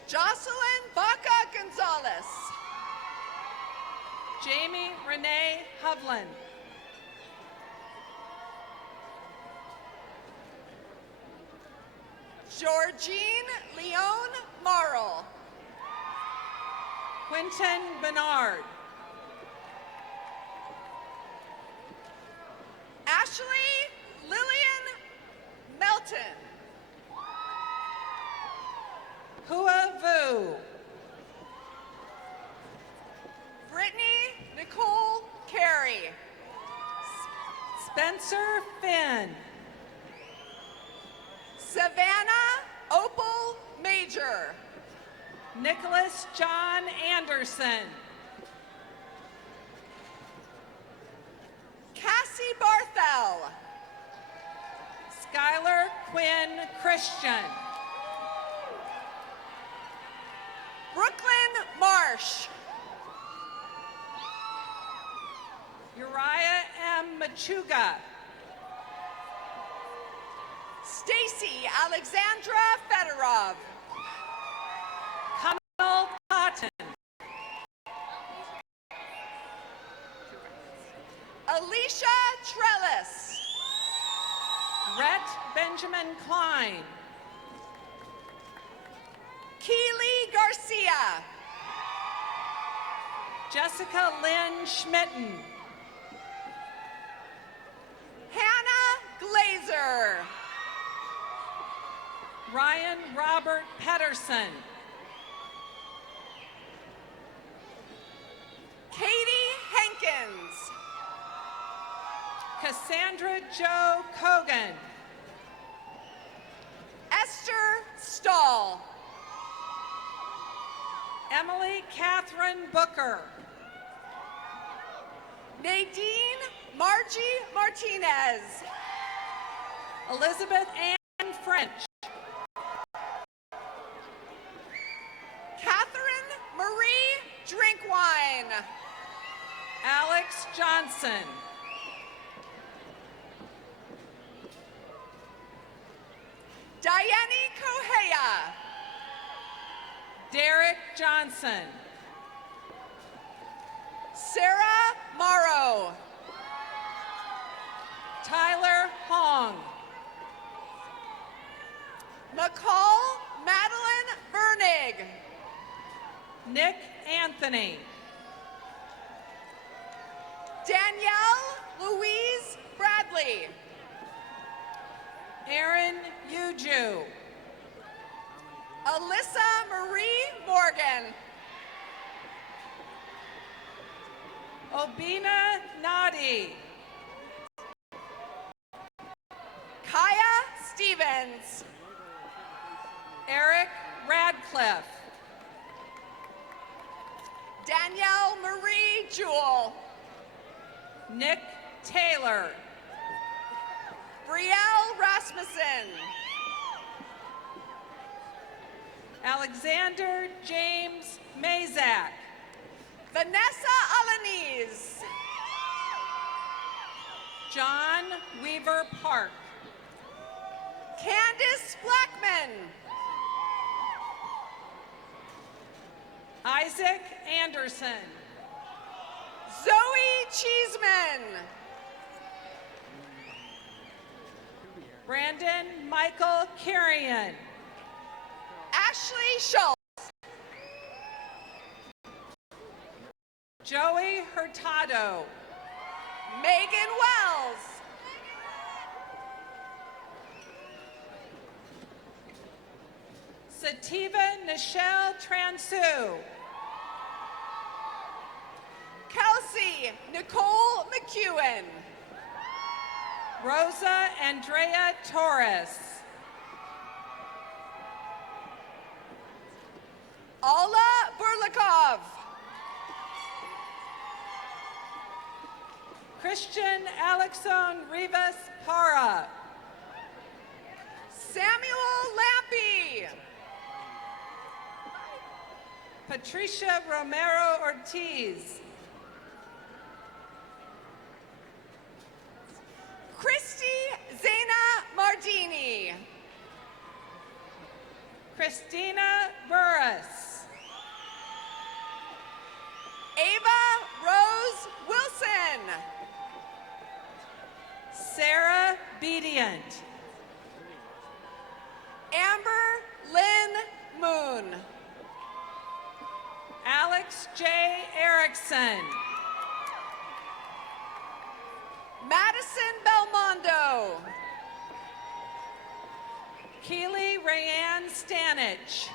Jocelyn Baca Gonzalez. Jamie Renee Hovland. Georgine Leone Marl. Quentin Bernard. Ashley Lillian Melton. Hua Vu. Brittany Nicole Carey. Spencer Finn. Savannah Opal Major. Nicholas John Anderson. Cassie Barthel. Skylar Quinn Christian. Brooklyn Marsh. Uriah M. Machuga. Stacy Alexandra Fedorov. Kamal Cotton. Alicia Trellis. Rhett Benjamin Klein. Keely Garcia. Jessica Lynn Schmitten. Hannah Glazer. Ryan Robert Pedersen. Cassandra Jo Kogan. Esther Stahl. Emily Catherine Booker. Nadine Margie Martinez. Elizabeth Ann French. Catherine Marie Drinkwine. Alex Johnson. Diane Kohea. Derek Johnson. Sarah Morrow. Tyler Hong. McCall Madeline Vernig. Nick Anthony. Danielle Louise Bradley. Aaron Uju. Alyssa Marie Morgan. Obina Nadi. Kaya Stevens. Eric Radcliffe. Danielle Marie Jewell. Nick Taylor. Brielle Rasmussen. Alexander James Mazak. Vanessa Alanis. John Weaver Park. Candace Blackman. Isaac Anderson. Zoe Cheeseman. Brandon Michael Carrion. Ashley Schultz. Joey Hurtado. Megan Wells. Sativa Nichelle Transu. Kelsey Nicole McEwen. Rosa Andrea Torres. Alla Burlikov. Christian Alexon Rivas Para. Samuel Lampy. Patricia Romero Ortiz. Christy Zena Mardini. Christina Burris. Ava Rose Wilson. Sarah Bedient. Amber Lynn Moon. Alex J. Erickson. Madison Belmondo. Keely Rayanne Stanich.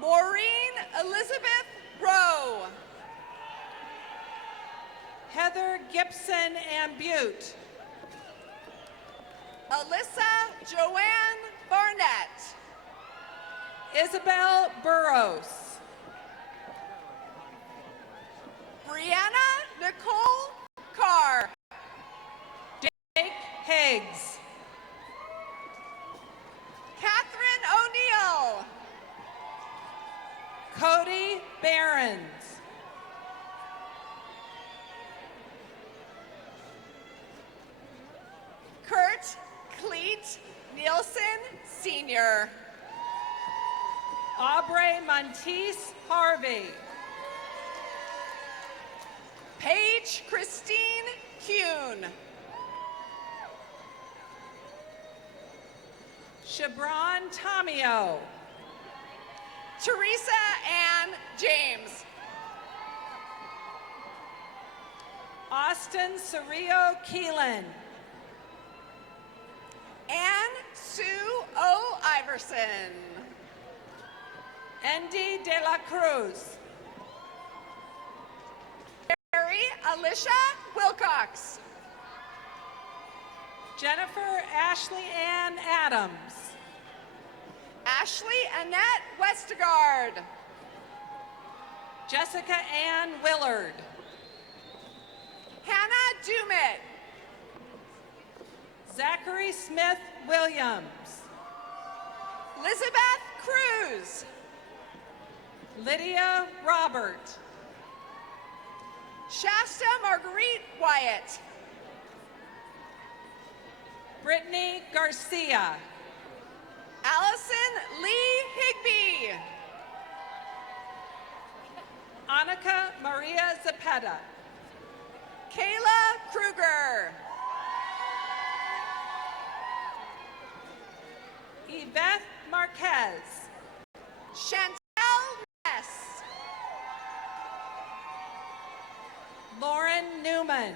Maureen Elizabeth Rowe. Heather Gibson Ambute. Alyssa Joanne Barnett. Isabel Burrows. Brianna Nicole Carr. Jake Higgs. Catherine O'Neill. Cody Behrens. Kurt Cleet Nielsen Sr. Aubrey Monteith Harvey. Paige Christine Kuhn. Shabron Tomio. Teresa Ann James. Austin Cerrillo Keelan. Ann Sue O. Iverson. Andy De La Cruz. Mary Alicia Wilcox. Jennifer Ashley Ann Adams. Ashley Annette Westergaard. Jessica Ann Willard. Hannah Dumit. Zachary Smith Williams. Elizabeth Cruz. Lydia Robert. Shasta Marguerite Wyatt. Brittany Garcia. Allison Lee Higby. Annika Maria Zapeta. Kayla Kruger. Yvette Marquez. Chantel Ness. Lauren Newman.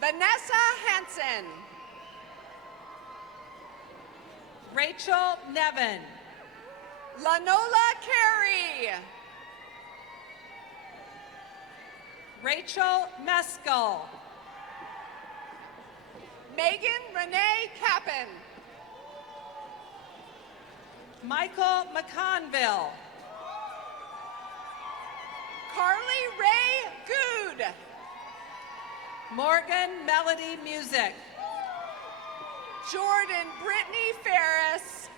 Vanessa Hansen. Rachel Nevin. Lanola Carey. Rachel Mescal. Megan Renee Kappen. Michael McConville. Carly Ray Good. Morgan Melody Music. Jordan Brittany Ferris.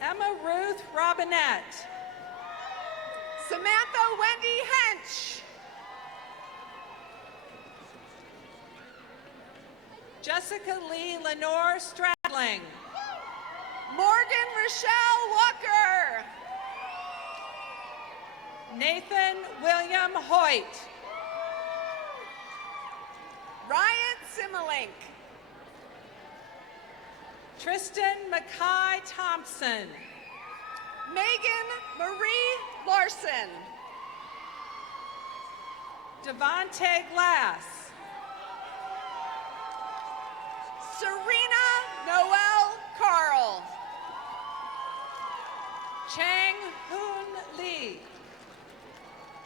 Emma Ruth Robinette. Samantha Wendy Hench. Jessica Lee Lenore Stradling. Morgan Rochelle Walker. Nathan William Hoyt. Ryan Simmelink. Tristan Mackay Thompson. Megan Marie Larson. Devontae Glass. Serena Noel Carl. Chang Hoon Lee.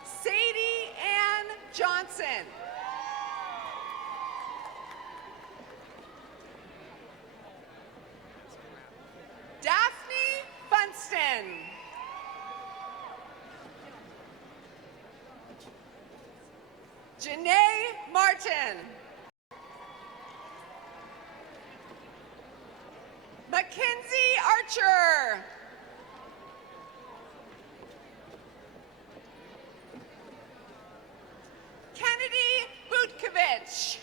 Sadie Ann Johnson. Daphne Funston. Janae Martin. Mackenzie Archer. Kennedy Butkovich.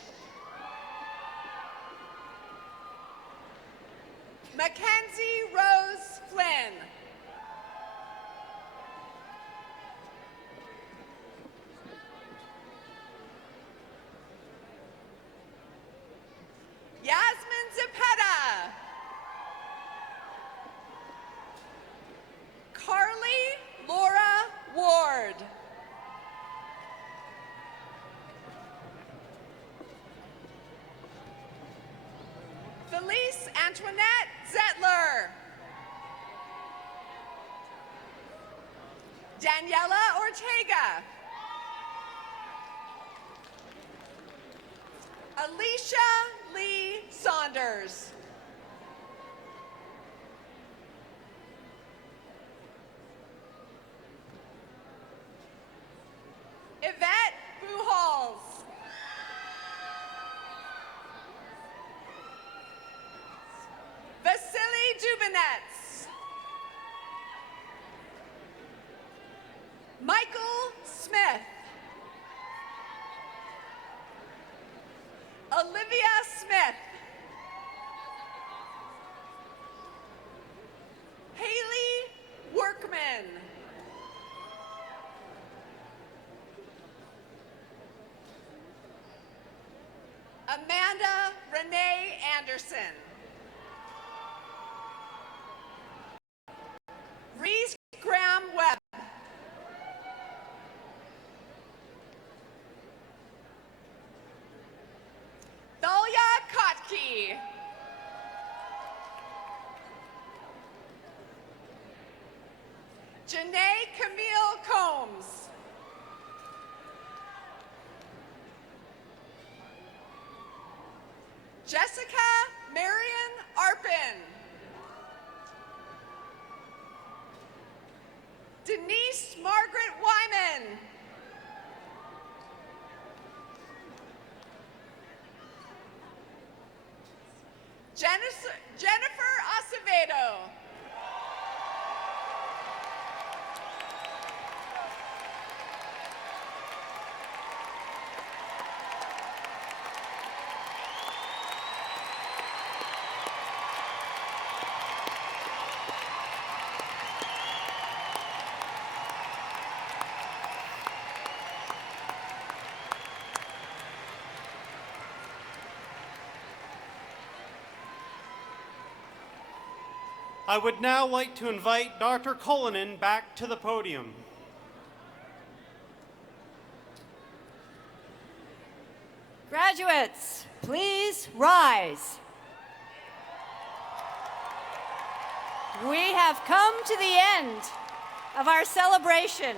Mackenzie Rose Flynn. Yasmin Zapeta. Carly Laura Ward. Felice Antoinette Zettler. Daniela Ortega. Alicia Lee Saunders. Yvette Buchholz. Vasily Dubinets. Michael Smith. Olivia Smith. Haley Workman. Amanda Renee Anderson. Reese Graham Webb. Thalia Kotke. Janae Camille Combs. Jessica Marion Arpin. Denise Margaret Wyman. Jennifer Acevedo. I would now like to invite Dr. Cullinan back to the podium. Graduates, please rise. We have come to the end of our celebration,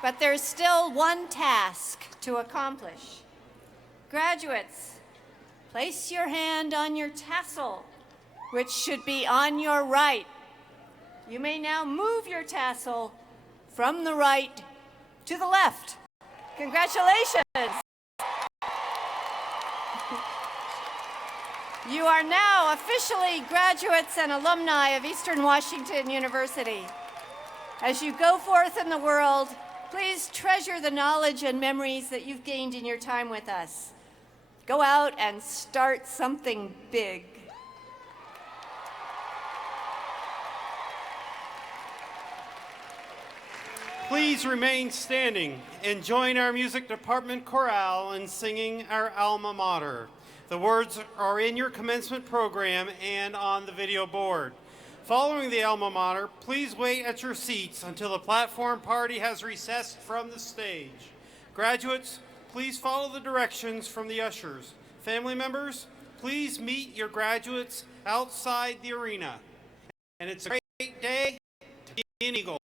but there's still one task to accomplish. Graduates, place your hand on your tassel, which should be on your right. You may now move your tassel from the right to the left. Congratulations. You are now officially graduates and alumni of Eastern Washington University. As you go forth in the world, please treasure the knowledge and memories that you've gained in your time with us. Go out and start something big. Please remain standing and join our music department chorale in singing our Alma Mater. The words are in your commencement program and on the video board. Following the Alma Mater, please wait at your seats until the platform party has recessed from the stage. Graduates, please follow the directions from the ushers. Family members, please meet your graduates outside the arena. And it's a great day to be an Eagle.